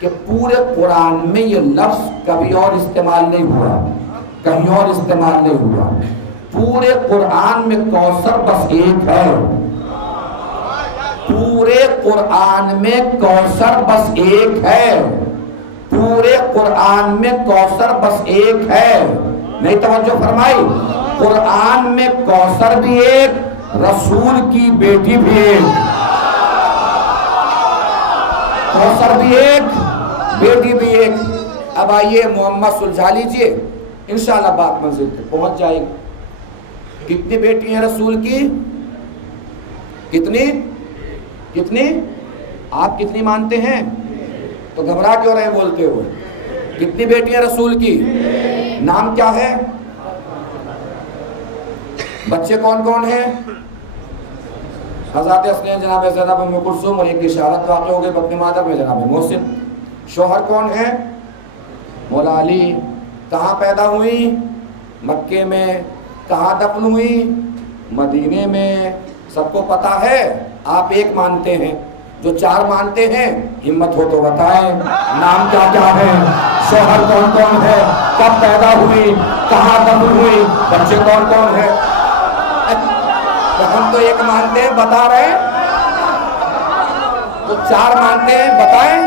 کہ پورے قرآن میں یہ لفظ کبھی اور استعمال نہیں ہوا، کہیں اور استعمال نہیں ہوا۔ پورے قرآن میں کوثر بس ایک ہے، پورے قرآن میں کوثر بس ایک ہے، پورے قرآن میں کوثر بس ایک ہے۔ نہیں توجہ فرمائی؟ قرآن میں کوثر بھی ایک، رسول کی بیٹی بھی ایک، کوثر بھی ایک، بیٹی بھی ایک۔ اب آئیے محمد سلجھا لیجئے، انشاءاللہ بات منزل تک پہنچ جائے گی۔ کتنی بیٹی ہیں رسول کی؟ کتنی؟ کتنی؟ آپ کتنی مانتے ہیں؟ تو گھبرا کیوں رہے بولتے ہوئے؟ کتنی بیٹی ہیں رسول کی؟ نام کیا ہے؟ بچے کون کون ہیں؟ حضرت حسنین جناب زینب ام کلثوم، اور ایک کی شہادت واقع ہو گئی بطن مادر میں جناب محسن۔ شوہر کون ہے؟ مولا علی۔ کہاں پیدا ہوئی؟ مکے میں۔ کہاں دفن ہوئی؟ مدینے میں۔ سب کو پتا ہے، آپ ایک مانتے ہیں، جو 4 مانتے ہیں ہمت ہو تو بتائیں نام کیا کیا ہے، شوہر کون کون ہے، کب پیدا ہوئی، کہاں دفن ہوئی، بچے کون کون ہے۔ ہم تو ایک مانتے ہیں، بتا رہے ہیں، تو 4 مانتے ہیں، بتائیں۔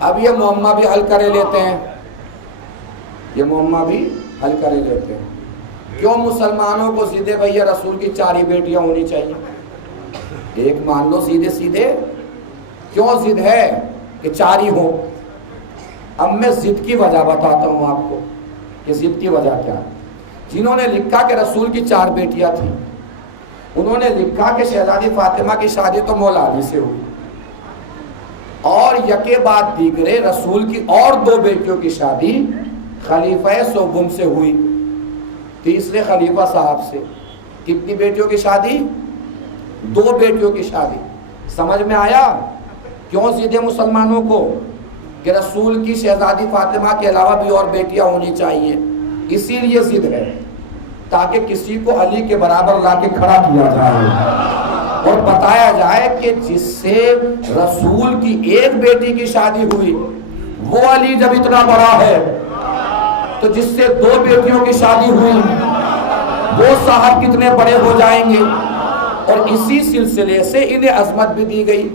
اب یہ معمہ بھی حل کرے لیتے ہیں، یہ معمہ بھی حل کرے لیتے ہیں۔ کیوں مسلمانوں کو ضد بھیا رسول کی 4 ہی بیٹیاں ہونی چاہیے؟ ایک مان لو سیدھے سیدھے، کیوں ضد ہے کہ 4 ہی ہوں؟ اب میں ضد کی وجہ بتاتا ہوں آپ کو کہ ضد کی وجہ کیا ہے۔ جنہوں نے لکھا کہ رسول کی 4 بیٹیاں تھیں، انہوں نے لکھا کہ شہزادی فاطمہ کی شادی تو مولا علی سے ہوئی، اور یکے بعد دیگرے رسول کی اور 2 بیٹیوں کی شادی خلیفہ سوم سے ہوئی، تیسرے خلیفہ صاحب سے۔ کتنی بیٹیوں کی شادی؟ 2 بیٹیوں کی شادی۔ سمجھ میں آیا کیوں ضد مسلمانوں کو کہ رسول کی شہزادی فاطمہ کے علاوہ بھی اور بیٹیاں ہونی چاہیے؟ اسی لیے ضد ہے تاکہ کسی کو علی کے برابر لا کے کھڑا کیا جائے اور بتایا جائے کہ جس سے رسول کی 1 بیٹی کی شادی ہوئی وہ علی جب اتنا بڑا ہے تو جس سے 2 بیٹیوں کی شادی ہوئی وہ صاحب کتنے بڑے ہو جائیں گے۔ اور اسی سلسلے سے انہیں عظمت بھی دی گئی۔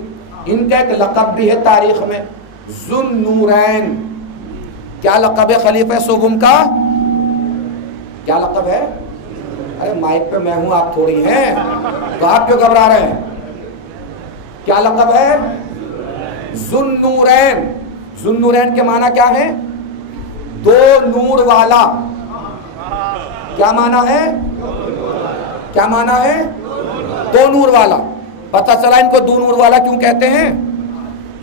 ان کا ایک لقب بھی ہے تاریخ میں، ذو النورین۔ کیا لقب ہے خلیفہ سوم کا؟ کیا لقب ہے؟ ارے مائک پہ میں ہوں، آپ تھوڑی ہیں، تو آپ کیوں گھبرا رہے ہیں؟ کیا لقب ہے؟ ذو النورین۔ ذو النورین کے معنی کیا ہے؟ 2 نور والا۔ کیا معنی ہے؟ کیا معنی ہے؟ 2 نور والا۔ پتہ چلا ان کو 2 نور والا کیوں کہتے ہیں؟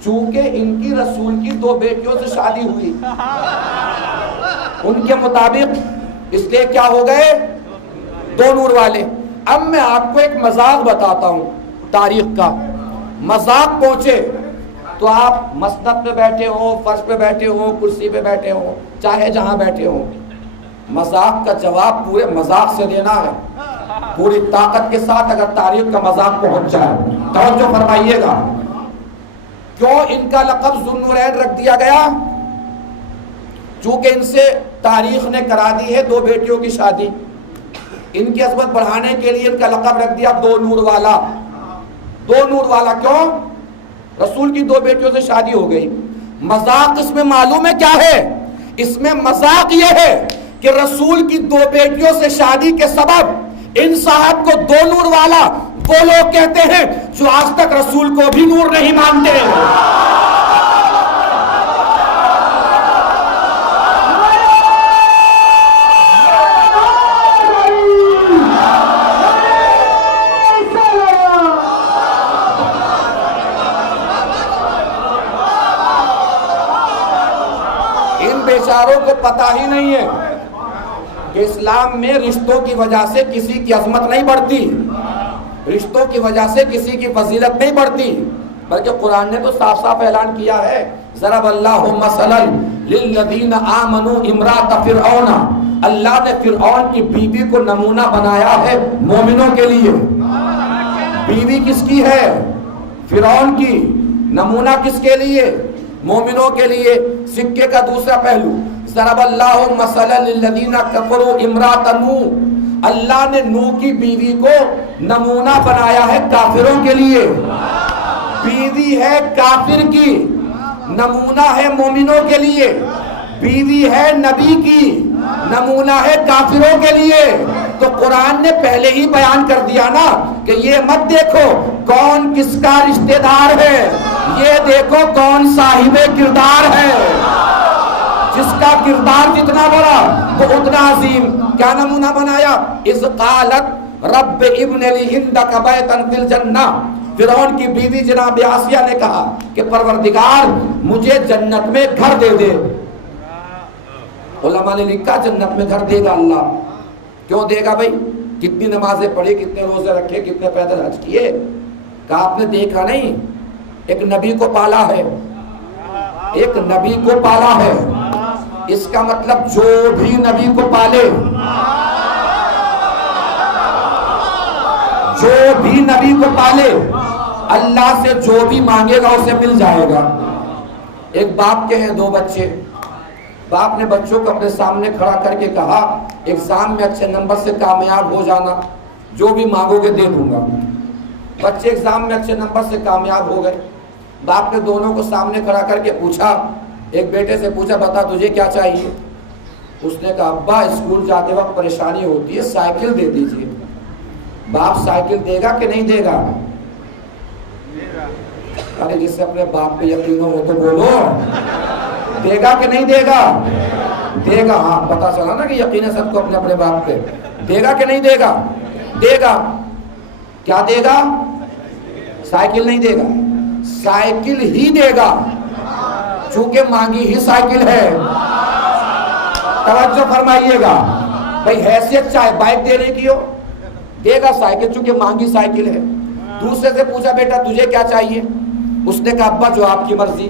چونکہ ان کی رسول کی 2 بیٹیوں سے شادی ہوئی، ان کے مطابق، اس لیے کیا ہو گئے؟ 2 نور والے۔ اب میں آپ کو ایک مذاق بتاتا ہوں تاریخ کا۔ مذاق پہنچے تو آپ مسند پہ بیٹھے ہو، فرش پہ بیٹھے ہو، کرسی پہ بیٹھے ہو، چاہے جہاں بیٹھے ہو، مذاق کا جواب پورے مذاق سے دینا ہے، پوری طاقت کے ساتھ اگر تاریخ کا مذاق پہنچ جائے۔ توجہ فرمائیے گا، کیوں ان کا لقب ذو النورین رکھ دیا گیا؟ چونکہ ان سے تاریخ نے کرا دی ہے 2 بیٹیوں کی شادی، ان کی عظمت بڑھانے کے لیے ان کا لقب رکھ دیا 2 نور والا۔ 2 نور والا کیوں؟ رسول کی 2 بیٹیوں سے شادی ہو گئی۔ مذاق اس میں معلوم ہے کیا ہے؟ اس میں مذاق یہ ہے کہ رسول کی 2 بیٹیوں سے شادی کے سبب ان صاحب کو 2 نور والا وہ لوگ کہتے ہیں جو آج تک رسول کو بھی نور نہیں مانتے ہیں۔ بیچاروں کو پتہ ہی نہیں ہے کہ اسلام میں رشتوں کی وجہ سے کسی کی عظمت نہیں بڑھتی، رشتوں کی وجہ سے کسی کی فضیلت نہیں بڑھتی، بلکہ قرآن نے تو صاف صاف اعلان کیا ہے، ضرب اللہ مثلا للذین آمنوا امرأۃ فرعون، اللہ نے فرعون کی بیوی کو نمونہ بنایا ہے مومنوں کے لیے۔ بیوی کس کی ہے؟ فرعون کی۔ نمونہ کس کے لیے؟ مومنوں کے لیے۔ سکے کا دوسرا پہلو، ضرب اللہ مثلا للذین کفروا امرأۃ نوح، اللہ نے نوح کی بیوی کو نمونہ بنایا ہے کافروں کے لیے۔ بیوی ہے کافر کی، نمونہ ہے مومنوں کے لیے۔ بیوی ہے نبی کی، نمونہ ہے کافروں کے لیے۔ تو قرآن نے پہلے ہی بیان کر دیا نا کہ یہ مت دیکھو کون کس کا رشتہ دار ہے، یہ دیکھو کون صاحب کردار ہے۔ جس کا کردار جتنا بڑا تو اتنا عظیم۔ کیا نمونہ بنایا؟ اذ قالت رب ابن لی عندک بیتا فی الجنہ، فرعون کی بیوی جناب آسیہ نے کہا کہ پروردگار مجھے جنت میں گھر دے دے۔ علماء نے لکھا جنت میں گھر دے گا اللہ۔ کیوں دے گا بھائی؟ کتنی نمازیں پڑھی، کتنے روزے رکھے، کتنے پیدل حج کیے؟ کہا آپ نے دیکھا نہیں، ایک نبی کو پالا ہے، ایک نبی کو پالا ہے۔ اس کا مطلب جو بھی نبی کو پالے، جو بھی نبی کو پالے، اللہ سے جو بھی مانگے گا اسے مل جائے گا۔ ایک باپ کے ہیں 2 بچے، باپ نے بچوں کو اپنے سامنے کھڑا کر کے کہا ایگزام میں اچھے نمبر سے کامیاب ہو جانا، جو بھی مانگو گے دے دوں گا۔ بچے ایگزام میں اچھے نمبر سے کامیاب ہو گئے۔ باپ نے دونوں کو سامنے کھڑا کر کے پوچھا، ایک بیٹے سے پوچھا بتا تجھے کیا چاہیے؟ اس نے کہا ابا اسکول جاتے وقت پریشانی ہوتی ہے، سائیکل دے دیجیے۔ باپ سائیکل دے گا کہ نہیں دے گا؟ ارے جس سے اپنے باپ پہ یقین ہو تو بولو، دے گا کہ نہیں دے گا؟ دے گا۔ ہاں پتا چلا نا کہ یقین ہے سب کو اپنے اپنے باپ پہ۔ دے گا کہ نہیں دے گا؟ دے گا۔ کیا دے گا؟ سائیکل نہیں دے گا، سائیکل ہی دے گا، چونکہ مانگی ہی سائیکل ہے۔ توجہ فرمائیے گا بھائی، حیثیت چاہے بائک دینے کی ہو دے گا سائیکل، چونکہ مانگی سائیکل ہے۔ دوسرے سے پوچھا بیٹا تجھے کیا چاہیے؟ اس نے کہا ابا جو آپ کی مرضی۔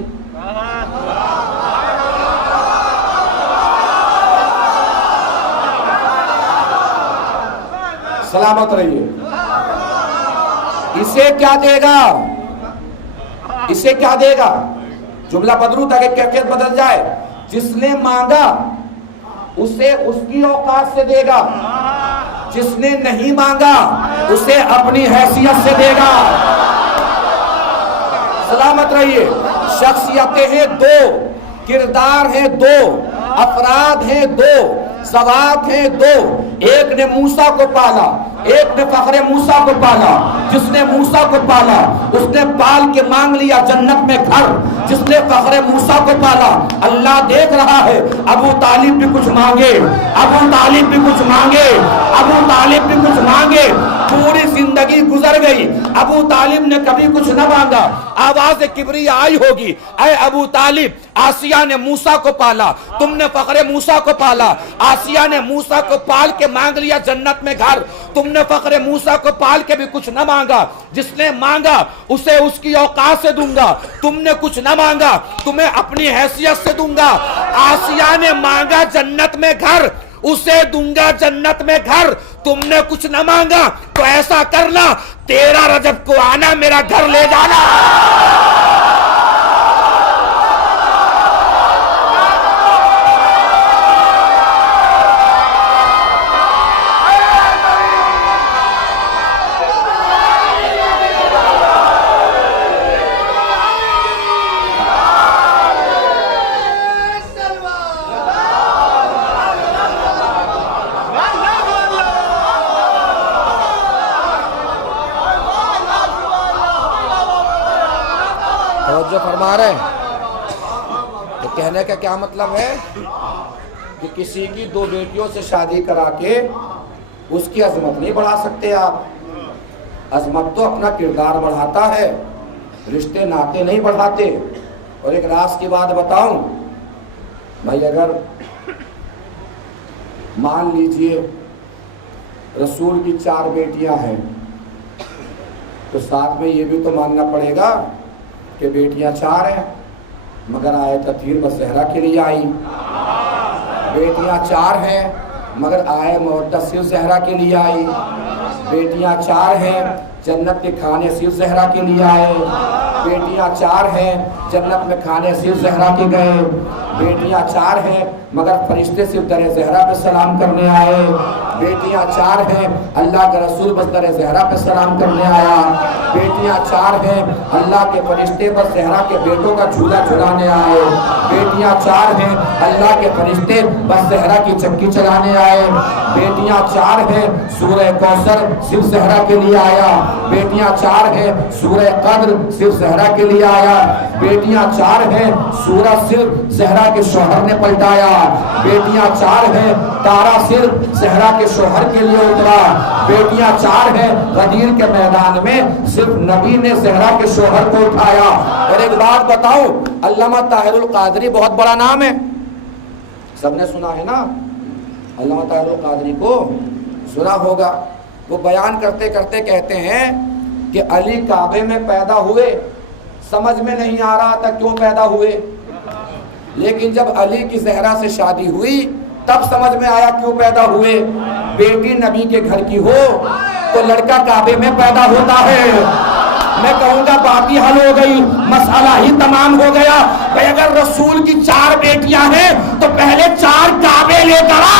سلامت رہیے۔ اسے کیا دے گا؟ اسے کیا دے گا؟ جملہ بدلوں تاکہ کیفیت بدل جائے۔ جس نے مانگا اسے اس کی اوقات سے دے گا، جس نے نہیں مانگا اسے اپنی حیثیت سے دے گا۔ سلامت رہیے۔ شخصیتیں ہیں 2، کردار ہیں 2، افراد ہیں 2، ذوات ہیں 2۔ ایک نے موسیٰ کو پالا، ایک نے فخر موسیٰ کو پالا۔ جس نے موسیٰ کو پالا اس نے پال کے مانگ لیا جنت میں گھر۔ جس نے فخر موسیٰ کو پالا، اللہ دیکھ رہا ہے، ابو طالب بھی کچھ مانگے، ابو طالب بھی کچھ مانگے، ابو طالب بھی کچھ مانگے۔ پوری زندگی گزر گئی، ابو طالب نے کبھی کچھ نہ مانگا۔ آواز کبریا آئی ہوگی، اے ابو طالب، آسیہ نے موسیٰ کو پالا، تم نے فخر موسیٰ کو پالا۔ آسیہ نے موسیٰ کو پال کے مانگ لیا جنت میں گھر، تم نے فخر موسیٰ کو پال کے بھی کچھ نہ مانگا۔ جس نے مانگا اسے اس کی اوقات سے دوں گا، تم نے کچھ نہ مانگا تمہیں اپنی حیثیت سے دوں گا۔ آسیہ نے مانگا جنت میں گھر، اسے دوں گا جنت میں گھر. تم نے کچھ نہ مانگا تو ایسا کرنا 13 رجب کو آنا میرا گھر لے جانا. جو فرما رہے ہیں، تو کہنے کا کیا مطلب ہے کہ کسی کی 2 بیٹیوں سے شادی کرا کے اس کی عظمت نہیں بڑھا سکتے آپ. عظمت تو اپنا کردار بڑھاتا ہے، رشتے ناتے نہیں بڑھاتے. اور ایک راز کی بات بتاؤں بھائی، اگر مان لیجئے رسول کی 4 بیٹیاں ہیں تو ساتھ میں یہ بھی تو ماننا پڑے گا کہ بیٹیاں 4 ہیں مگر آئے تطہیر بس زہرا کے لیے آئی. بیٹیاں 4 ہیں مگر آئے مودت صرف زہرا کے لیے آئی. بیٹیاں 4 ہیں جنت کے کھانے صرف زہرا کے لیے آئے. بیٹیاں 4 ہیں جنت میں کھانے صرف زہرا کے گئے. بیٹیاں 4 ہیں مگر فرشتے صرف در زہرا پہ سلام کرنے آئے. بیٹیاں 4 ہیں اللہ کا رسول بس در زہرا پہ سلام کرنے آیا. بیٹیاں 4 ہیں اللہ کے فرشتے بس زہرا کے بیٹوں کا جھولا جھلانے آئے. بیٹیاں 4 ہیں اللہ کے فرشتے بس زہرا کی چکی چلانے آئے. بیٹیاں 4 ہیں سورہ کوثر صرف زہرا کے لیے آیا. بیٹیاں 4 ہیں سورہ قدر صرف زہرا کے لیے آیا. بیٹیاں 4 ہیں سورہ صرف زہرا کے شوہر نے پلٹایا. بیٹیاں 4 ہیں تارا صرف زہرا کے شوہر کے لیے اترا. بیٹیاں 4 ہیں غدیر کے میدان میں صرف نبی نے زہرا کے شوہر کو اٹھایا. اور ایک بات بتاؤں، علامہ طاہر القادری بہت بڑا نام ہے، سب نے سنا ہے نا؟ علامہ طاہر القادری کو سنا ہوگا. وہ بیان کرتے کرتے کہتے ہیں کہ علی کعبے میں پیدا ہوئے، سمجھ میں نہیں آ رہا تھا کیوں پیدا ہوئے، لیکن جب علی کی زہرا سے شادی ہوئی تب سمجھ میں آیا کیوں پیدا ہوئے. بیٹی نبی کے گھر کی ہو تو لڑکا کعبے میں پیدا ہوتا ہے. میں کہوں گا بات ہی حل ہو گئی، مسئلہ ہی تمام ہو گیا. بھئی اگر رسول کی 4 بیٹیاں ہیں تو پہلے 4 کعبے لے کر آ.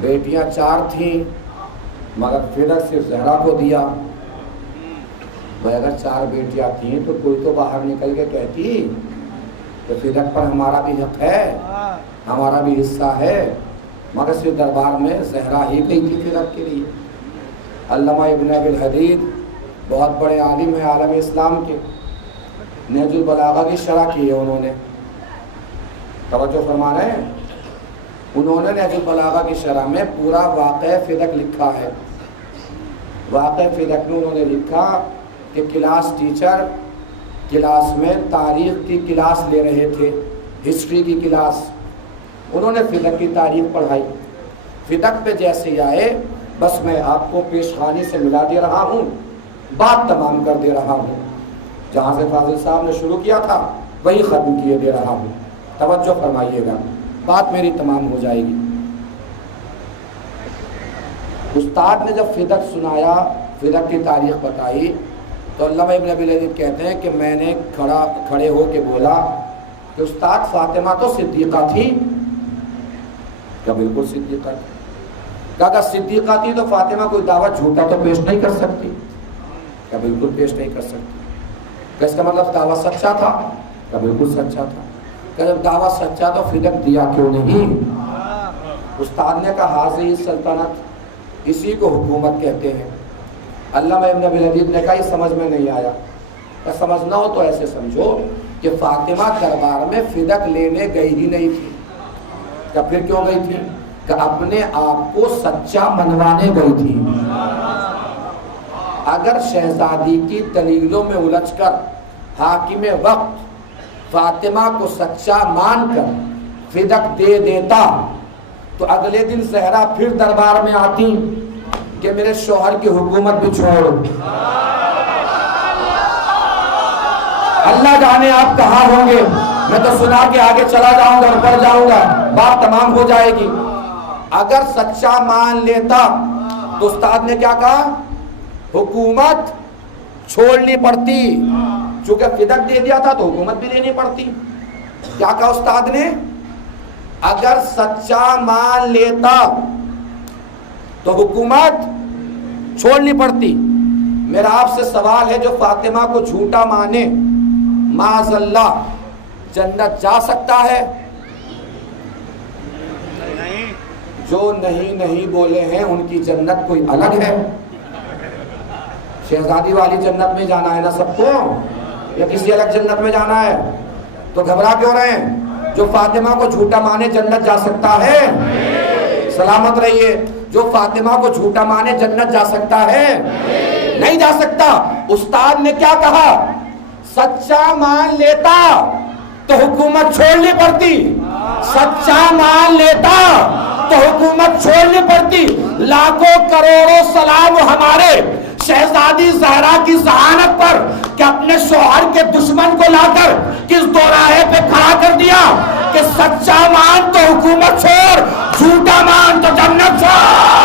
بیٹیاں 4 تھیں مگر فدق صرف زہرا کو دیا. بھائی اگر 4 بیٹیاں تھیں تو کوئی تو باہر نکل کے کہتی کہ فدق پر ہمارا بھی حق ہے، ہمارا بھی حصہ ہے، مگر صرف دربار میں زہرا ہی گئی تھی فدق کے لیے. علامہ ابن ابی الحدید بہت بڑے عالم ہیں عالم اسلام کے، نہج البلاغہ کی شرح کی ہے انہوں نے، توجہ فرما رہے ہیں. انہوں نے نہج البلاغہ کی شرح میں پورا واقعہ فدق لکھا ہے. واقعہ فدق میں انہوں نے لکھا کہ کلاس ٹیچر کلاس میں تاریخ کی کلاس لے رہے تھے، ہسٹری کی کلاس. انہوں نے فدق کی تاریخ پڑھائی. فدق پہ جیسے آئے بس میں آپ کو پیشخانی سے ملا دے رہا ہوں، بات تمام کر دے رہا ہوں. جہاں سے فاضل صاحب نے شروع کیا تھا وہی ختم کیے دے رہا ہوں. توجہ فرمائیے گا، بات میری تمام ہو جائے گی. استاد نے جب فدق سنایا، فدق کی تاریخ بتائی، تو علامہ ابن ابی الحدید کہتے ہیں کہ میں نے کھڑے ہو کے بولا کہ استاد فاطمہ تو صدیقہ تھی، کیا بالکل صدیقہ تھی؟ کہا اگر صدیقہ تھی تو فاطمہ کوئی دعوت جھوٹا تو پیش نہیں کر سکتی؟ کیا بالکل پیش نہیں کر سکتی؟ کہ اس کا مطلب دعویٰ سچا تھا؟ کیا بالکل سچا تھا؟ کہ جب دعویٰ سچا تو فدق دیا کیوں نہیں؟ استاد نے کہا حاضر سلطنت، اسی کو حکومت کہتے ہیں۔ علامہ ابن ابی العدید نے کہا یہ سمجھ میں نہیں آیا، کہ سمجھنا ہو تو ایسے سمجھو کہ فاطمہ دربار میں فدق لینے گئی ہی نہیں تھی۔ کہ پھر کیوں گئی تھی؟ کہ اپنے آپ کو سچا منوانے گئی تھی۔ اگر شہزادی کی دلیلوں میں الجھ کر حاکم وقت فاطمہ کو سچا مان کر فدق دے دیتا تو اگلے دن زہرا پھر دربار میں آتی کہ میرے شوہر کی حکومت بھی چھوڑ۔ اللہ جانے آپ کہاں ہوں گے، میں تو سنا کے آگے چلا جاؤں گا اور پڑھ جاؤں گا، بات تمام ہو جائے گی۔ اگر سچا مان لیتا تو استاد نے کیا کہا؟ حکومت چھوڑنی پڑتی، چونکہ فدق دے دیا تھا تو حکومت بھی لینی پڑتی۔ کیا کہا استاد نے؟ اگر سچا مان لیتا تو حکومت چھوڑنی پڑتی۔ میرا آپ سے سوال ہے، جو فاطمہ کو جھوٹا مانے معاذ اللہ جنت جا سکتا ہے؟ جو نہیں بولے ہیں ان کی جنت کوئی الگ ہے۔ شہزادی والی جنت میں جانا ہے نا سب کو، یا کسی الگ جنت میں جانا ہے؟ تو گھبرا کیوں رہے ہیں؟ جو فاطمہ کو جھوٹا مانے جنت جا سکتا ہے؟ سلامت رہیے۔ جو فاطمہ کو جھوٹا مانے جنت جا سکتا ہے؟ نہیں جا سکتا۔ استاد نے کیا کہا؟ سچا مان لیتا تو حکومت چھوڑنی پڑتی، سچا مان لیتا تو حکومت چھوڑنی پڑتی۔ لاکھوں کروڑوں سلام ہمارے شہزادی زہرا کی ذہانت پر کہ اپنے شوہر کے دشمن کو لا کر کس دوراہے پہ کھڑا کر دیا کہ سچا مان تو حکومت چھوڑ، جھوٹا مان تو جنت چھوڑ۔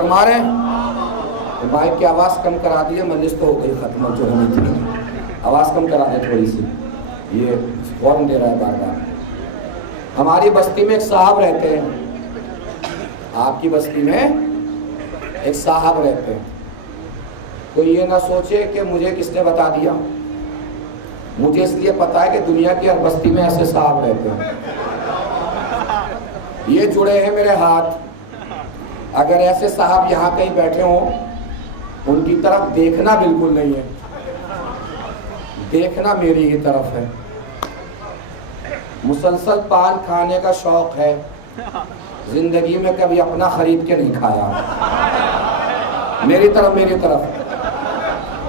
ہمارے بائک کی آواز کم کرا دیے، مجلس تو ہو گئی ختم جو ہونی تھی، آواز کم کرا دیں تھوڑی سی، یہ فورن دے رہا ہے بار بار۔ ہماری بستی میں ایک صاحب رہتے ہیں، آپ کی بستی میں ایک صاحب رہتے ہیں۔ کوئی یہ نہ سوچے کہ مجھے کس نے بتا دیا، مجھے اس لیے پتا ہے کہ دنیا کی ہر بستی میں ایسے صاحب رہتے ہیں۔ یہ جڑے ہیں میرے ہاتھ، اگر ایسے صاحب یہاں کہیں بیٹھے ہوں، ان کی طرف دیکھنا بالکل نہیں ہے، دیکھنا میری ہی طرف ہے۔ مسلسل پان کھانے کا شوق ہے، زندگی میں کبھی اپنا خرید کے نہیں کھایا۔ میری طرف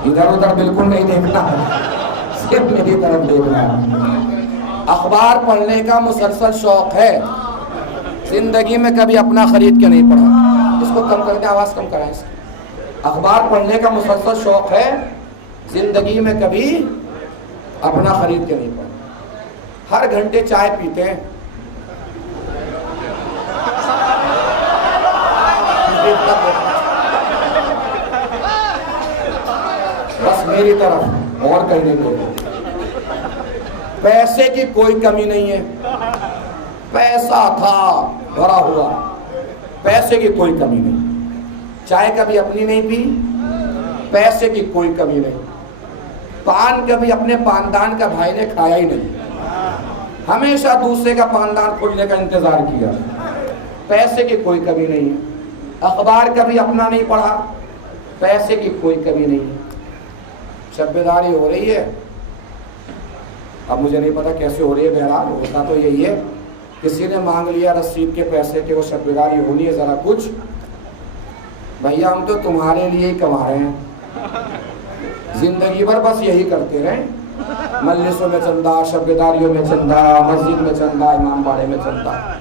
ادھر ادھر بالکل نہیں دیکھنا، صرف میری طرف دیکھنا ہے۔ اخبار پڑھنے کا مسلسل شوق ہے، زندگی میں کبھی اپنا خرید کے نہیں پڑھا۔ اس کو کم کر کے آواز کم کرائیں۔ اخبار پڑھنے کا مسلسل شوق ہے، زندگی میں کبھی اپنا خرید کے نہیں پڑھا۔ ہر گھنٹے چائے پیتے ہیں، بس میری طرف اور کہیں نہیں۔ پیسے کی کوئی کمی نہیں ہے، پیسہ تھا بھرا ہوا، پیسے کی کوئی کمی نہیں۔ چائے کبھی اپنی نہیں پی، پیسے کی کوئی کمی نہیں۔ پان کبھی اپنے پاندان کا بھائی نے کھایا ہی نہیں، ہمیشہ دوسرے کا پاندان کھولنے کا انتظار کیا۔ پیسے کی کوئی کمی نہیں ہے۔ اخبار کبھی اپنا نہیں پڑھا، پیسے کی کوئی کمی نہیں ہے۔ شب بیداری ہو رہی ہے، اب مجھے نہیں پتا کیسے ہو رہی ہے، بہرحال ہوتا تو یہی ہے۔ کسی نے مانگ لیا رسید کے پیسے کے، وہ شب بیداری ہونی ہے ذرا کچھ۔ بھیا ہم تو تمہارے لیے ہی کما رہے ہیں، زندگی بھر بس یہی کرتے رہیں، مجلسوں میں چندہ، شب بیداریوں میں چندہ، مسجد میں چندہ، امام باڑے میں چندہ۔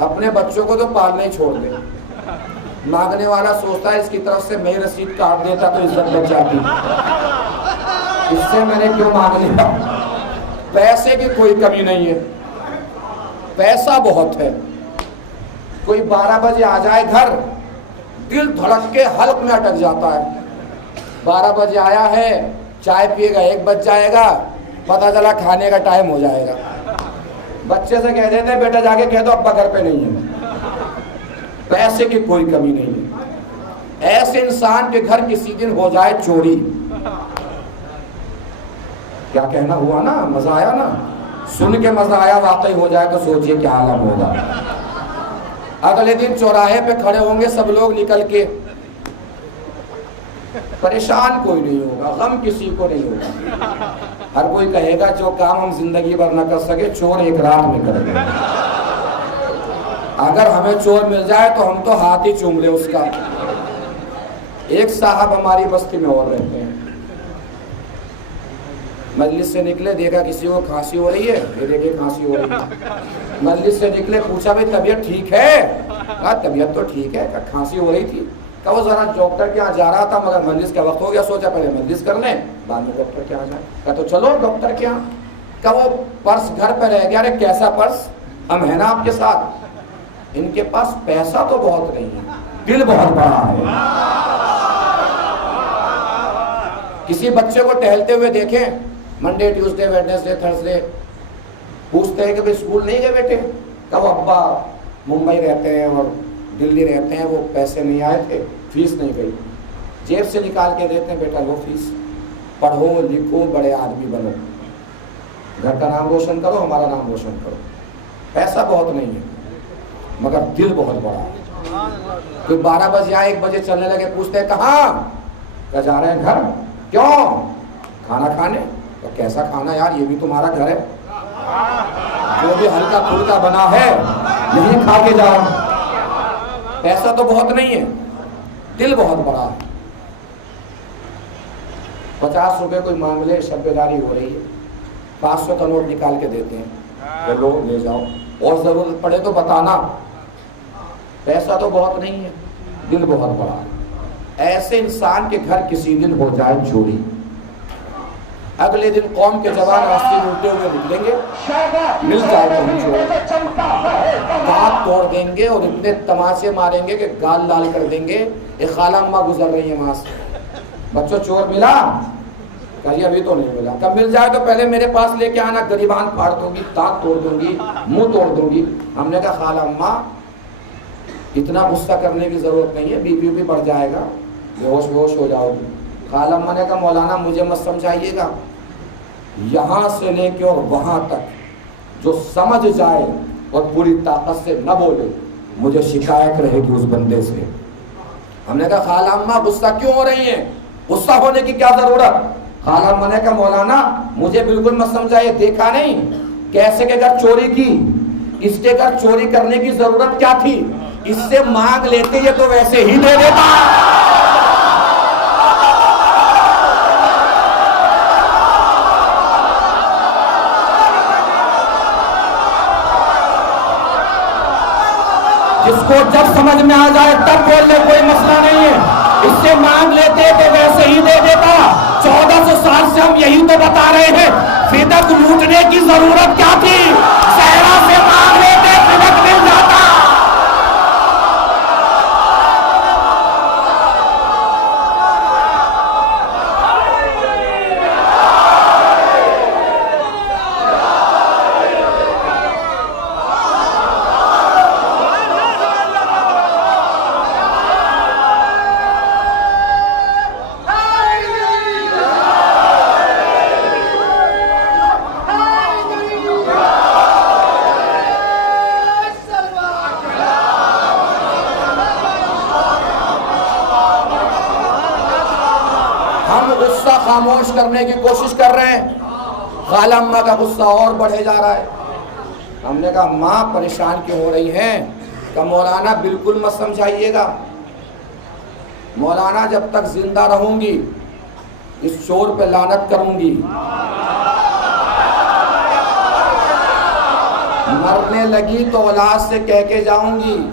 اپنے بچوں کو تو پالنا ہی چھوڑ دیں، مانگنے والا سوچتا ہے اس کی طرف سے میں رسید کاٹ دیتا تو عزت بچ جاتی، اس سے میں نے کیوں مانگ لیا۔ پیسے کی کوئی کمی نہیں ہے، پیسہ بہت ہے۔ کوئی 12 بجے آ جائے گھر، دل دھڑک کے حلق میں اٹک جاتا ہے۔ 12 بجے آیا ہے، چائے پیے گا 1 بج جائے گا، پتہ چلا کھانے کا ٹائم ہو جائے گا۔ بچے سے کہہ دیتے ہیں بیٹا جا کے کہہ دو ابا گھر پہ نہیں ہے۔ پیسے کی کوئی کمی نہیں ہے۔ ایسے انسان کے گھر کسی دن ہو جائے چوری، کیا کہنا ہوا نا، مزہ آیا نا، سن کے مزہ آیا، واقعی ہو جائے تو سوچئے کیا عالم ہوگا۔ اگلے دن چوراہے پہ کھڑے ہوں گے سب لوگ نکل کے، پریشان کوئی نہیں ہوگا، غم کسی کو نہیں ہوگا۔ ہر کوئی کہے گا جو کام ہم زندگی بھر نہ کر سکے چور ایک رات میں کر دیں۔ اگر ہمیں چور مل جائے تو ہم تو ہاتھ ہی چوم لیں اس کا۔ ایک صاحب ہماری بستی میں اور رہتے ہیں، مجلس سے نکلے دیکھا کسی کو کھانسی ہو رہی ہے، یہ دیکھے کھانسی ہو رہی ہے۔ مجلس سے نکلے پوچھا بھئی طبیعت ٹھیک ہے؟ کہا طبیعت تو ٹھیک ہے، کھانسی ہو رہی تھی۔ کہا وہ ذرا ڈاکٹر کے یہاں جا رہا تھا مگر مجلس کا وقت ہو گیا، سوچا پہلے مجلس کر لیں بعد میں ڈاکٹر کے یہاں جائیں۔ کہا تو چلو ڈاکٹر کے یہاں۔ کہا وہ پرس گھر پہ رہ گیا۔ ارے کیسا پرس؟ ہم ہیں نا آپ کے ساتھ۔ ان کے پاس پیسہ تو بہت نہیں ہے، دل بہت بڑا ہے۔ کسی بچے کو ٹہلتے ہوئے دیکھیں منڈے ٹیوزڈے ویڈنسڈے تھرسڈے، پوچھتے ہیں کہ بھئی اسکول نہیں گئے بیٹے؟ کہا وہ ابا ممبئی رہتے ہیں اور دلی رہتے ہیں، وہ پیسے نہیں آئے تھے، فیس نہیں گئی۔ جیب سے نکال کے دیتے ہیں بیٹا لو فیس، پڑھو لکھو بڑے آدمی بنو، گھر کا نام روشن کرو، ہمارا نام روشن کرو۔ پیسہ بہت نہیں ہے مگر دل بہت بڑا ہے۔ کوئی 12 بجے آئے 1 بجے چلنے لگے، پوچھتے ہیں کہاں؟ کہا جا رہے ہیں گھر۔ کیوں؟ کھانا کھانے۔ تو کیسا کھانا یار، یہ بھی تمہارا گھر ہے، جو بھی ہلکا پھلکا بنا ہے یہی کھا کے جاؤ۔ پیسہ تو بہت نہیں ہے، دل بہت بڑا ہے۔ 50 روپے کوئی مانگ لے، شب بیداری ہو رہی ہے، 500 کا نوٹ نکال کے دیتے ہیں، کہ لو لے جاؤ، اور ضرورت پڑے تو بتانا۔ پیسہ تو بہت نہیں ہے، دل بہت بڑا ہے۔ ایسے انسان کے گھر کسی دن ہو جائے چوری، اگلے دن قوم کے جوان راستے میں اٹھتے ہوئے نکلیں گے، مل جائے تو ہم چور، دانت توڑ دیں گے اور اتنے تماشے ماریں گے کہ گال لال کر دیں گے۔ ایک خالہ اماں گزر رہی ہیں وہاں سے، بچوں چور ملا؟ کہا ابھی تو نہیں ملا۔ کب مل جائے تو پہلے میرے پاس لے کے آنا، گریبان پھاڑ دوں گی، دانت توڑ دوں گی، منہ توڑ دوں گی۔ ہم نے کہا خالہ اماں اتنا غصہ کرنے کی ضرورت نہیں ہے، بی پی بھی بڑھ جائے گا، بے ہوش ہو جاؤ گی۔ خالہ اماں نے کہا مولانا مجھے مت سمجھائیے گا، یہاں سے لے کے اور وہاں تک جو سمجھ جائے اور پوری طاقت سے نہ بولے مجھے شکایت رہے گی اس بندے سے۔ ہم نے کہا خالہ اماں غصہ کیوں ہو رہی ہیں، غصہ ہونے کی کیا ضرورت؟ خالہ اماں نے کہا مولانا مجھے بالکل مت سمجھائیے، دیکھا نہیں کیسے کے گھر چوری کی، اس کے گھر چوری کرنے کی ضرورت کیا تھی؟ اس سے مانگ لیتے یہ تو ویسے ہی دے دیتا۔ جس کو جب سمجھ میں آ جائے تب بولنے کوئی مسئلہ نہیں ہے، اس سے مانگ لیتے تو ویسے ہی دے دیتا۔ 1400 سال سے ہم یہی تو بتا رہے ہیں، فدق لوٹنے کی ضرورت کیا تھی؟ صحرا سے مانگ لیتے فدق مل جاتا۔ خاموش کرنے کی کوشش کر رہے ہیں، خالہ اماں کا غصہ اور بڑھے جا رہا ہے۔ ہم نے کہا ماں پریشان کیوں ہو رہی ہیں؟ کہ مولانا بالکل مت سمجھائیے گا، مولانا جب تک زندہ رہوں گی اس چور پہ لعنت کروں گی، مرنے لگی تو اولاد سے کہہ کے جاؤں گی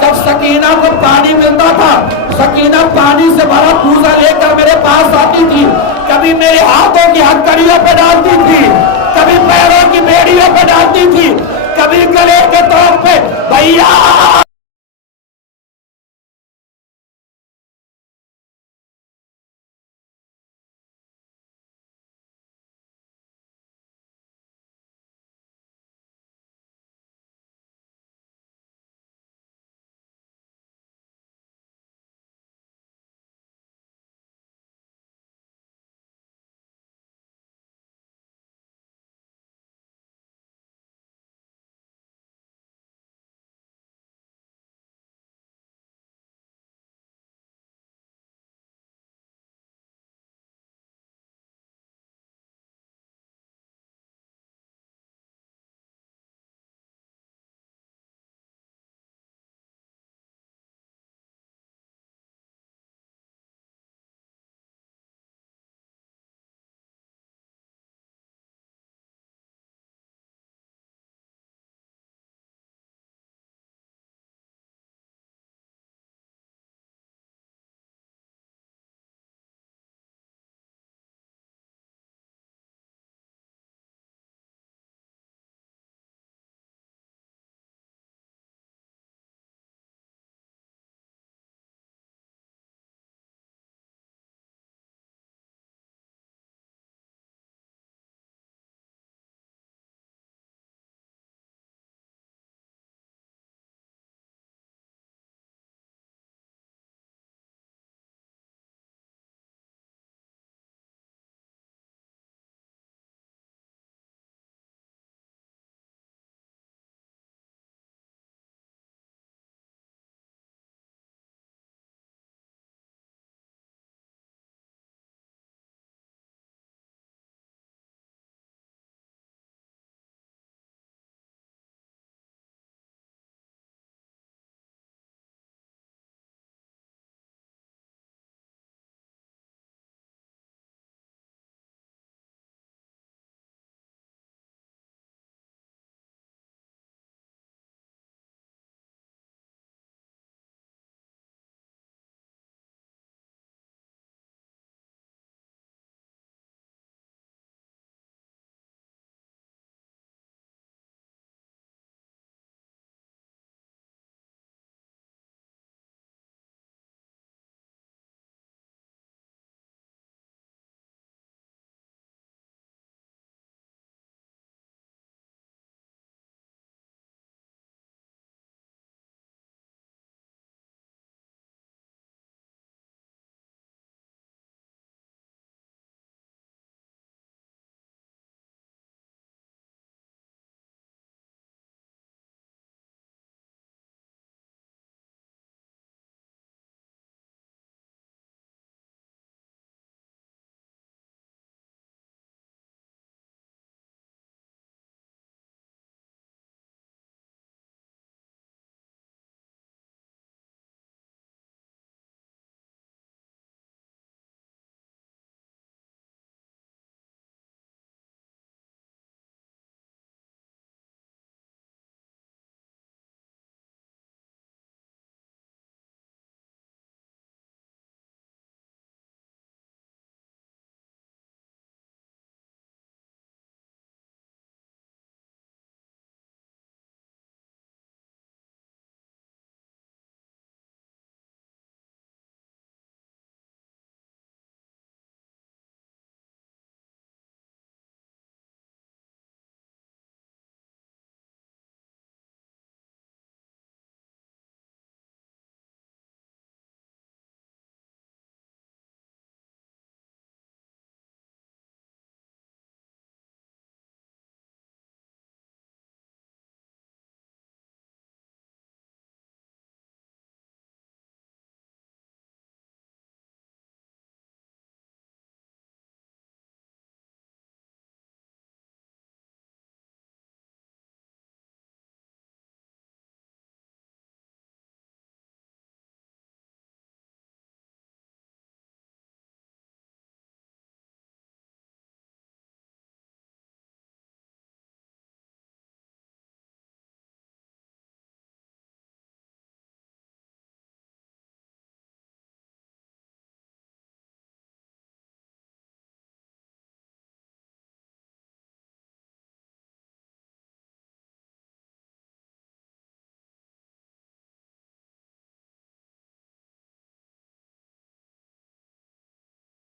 جب سکینہ کو پانی ملتا تھا سکینہ پانی سے بھرا کوزہ لے کر میرے پاس آتی تھی، کبھی میرے ہاتھوں کی ہتھکڑیوں پہ ڈالتی تھی، کبھی پیروں کی بیڑیوں پہ ڈالتی تھی، کبھی گلے کے طور پہ بھیا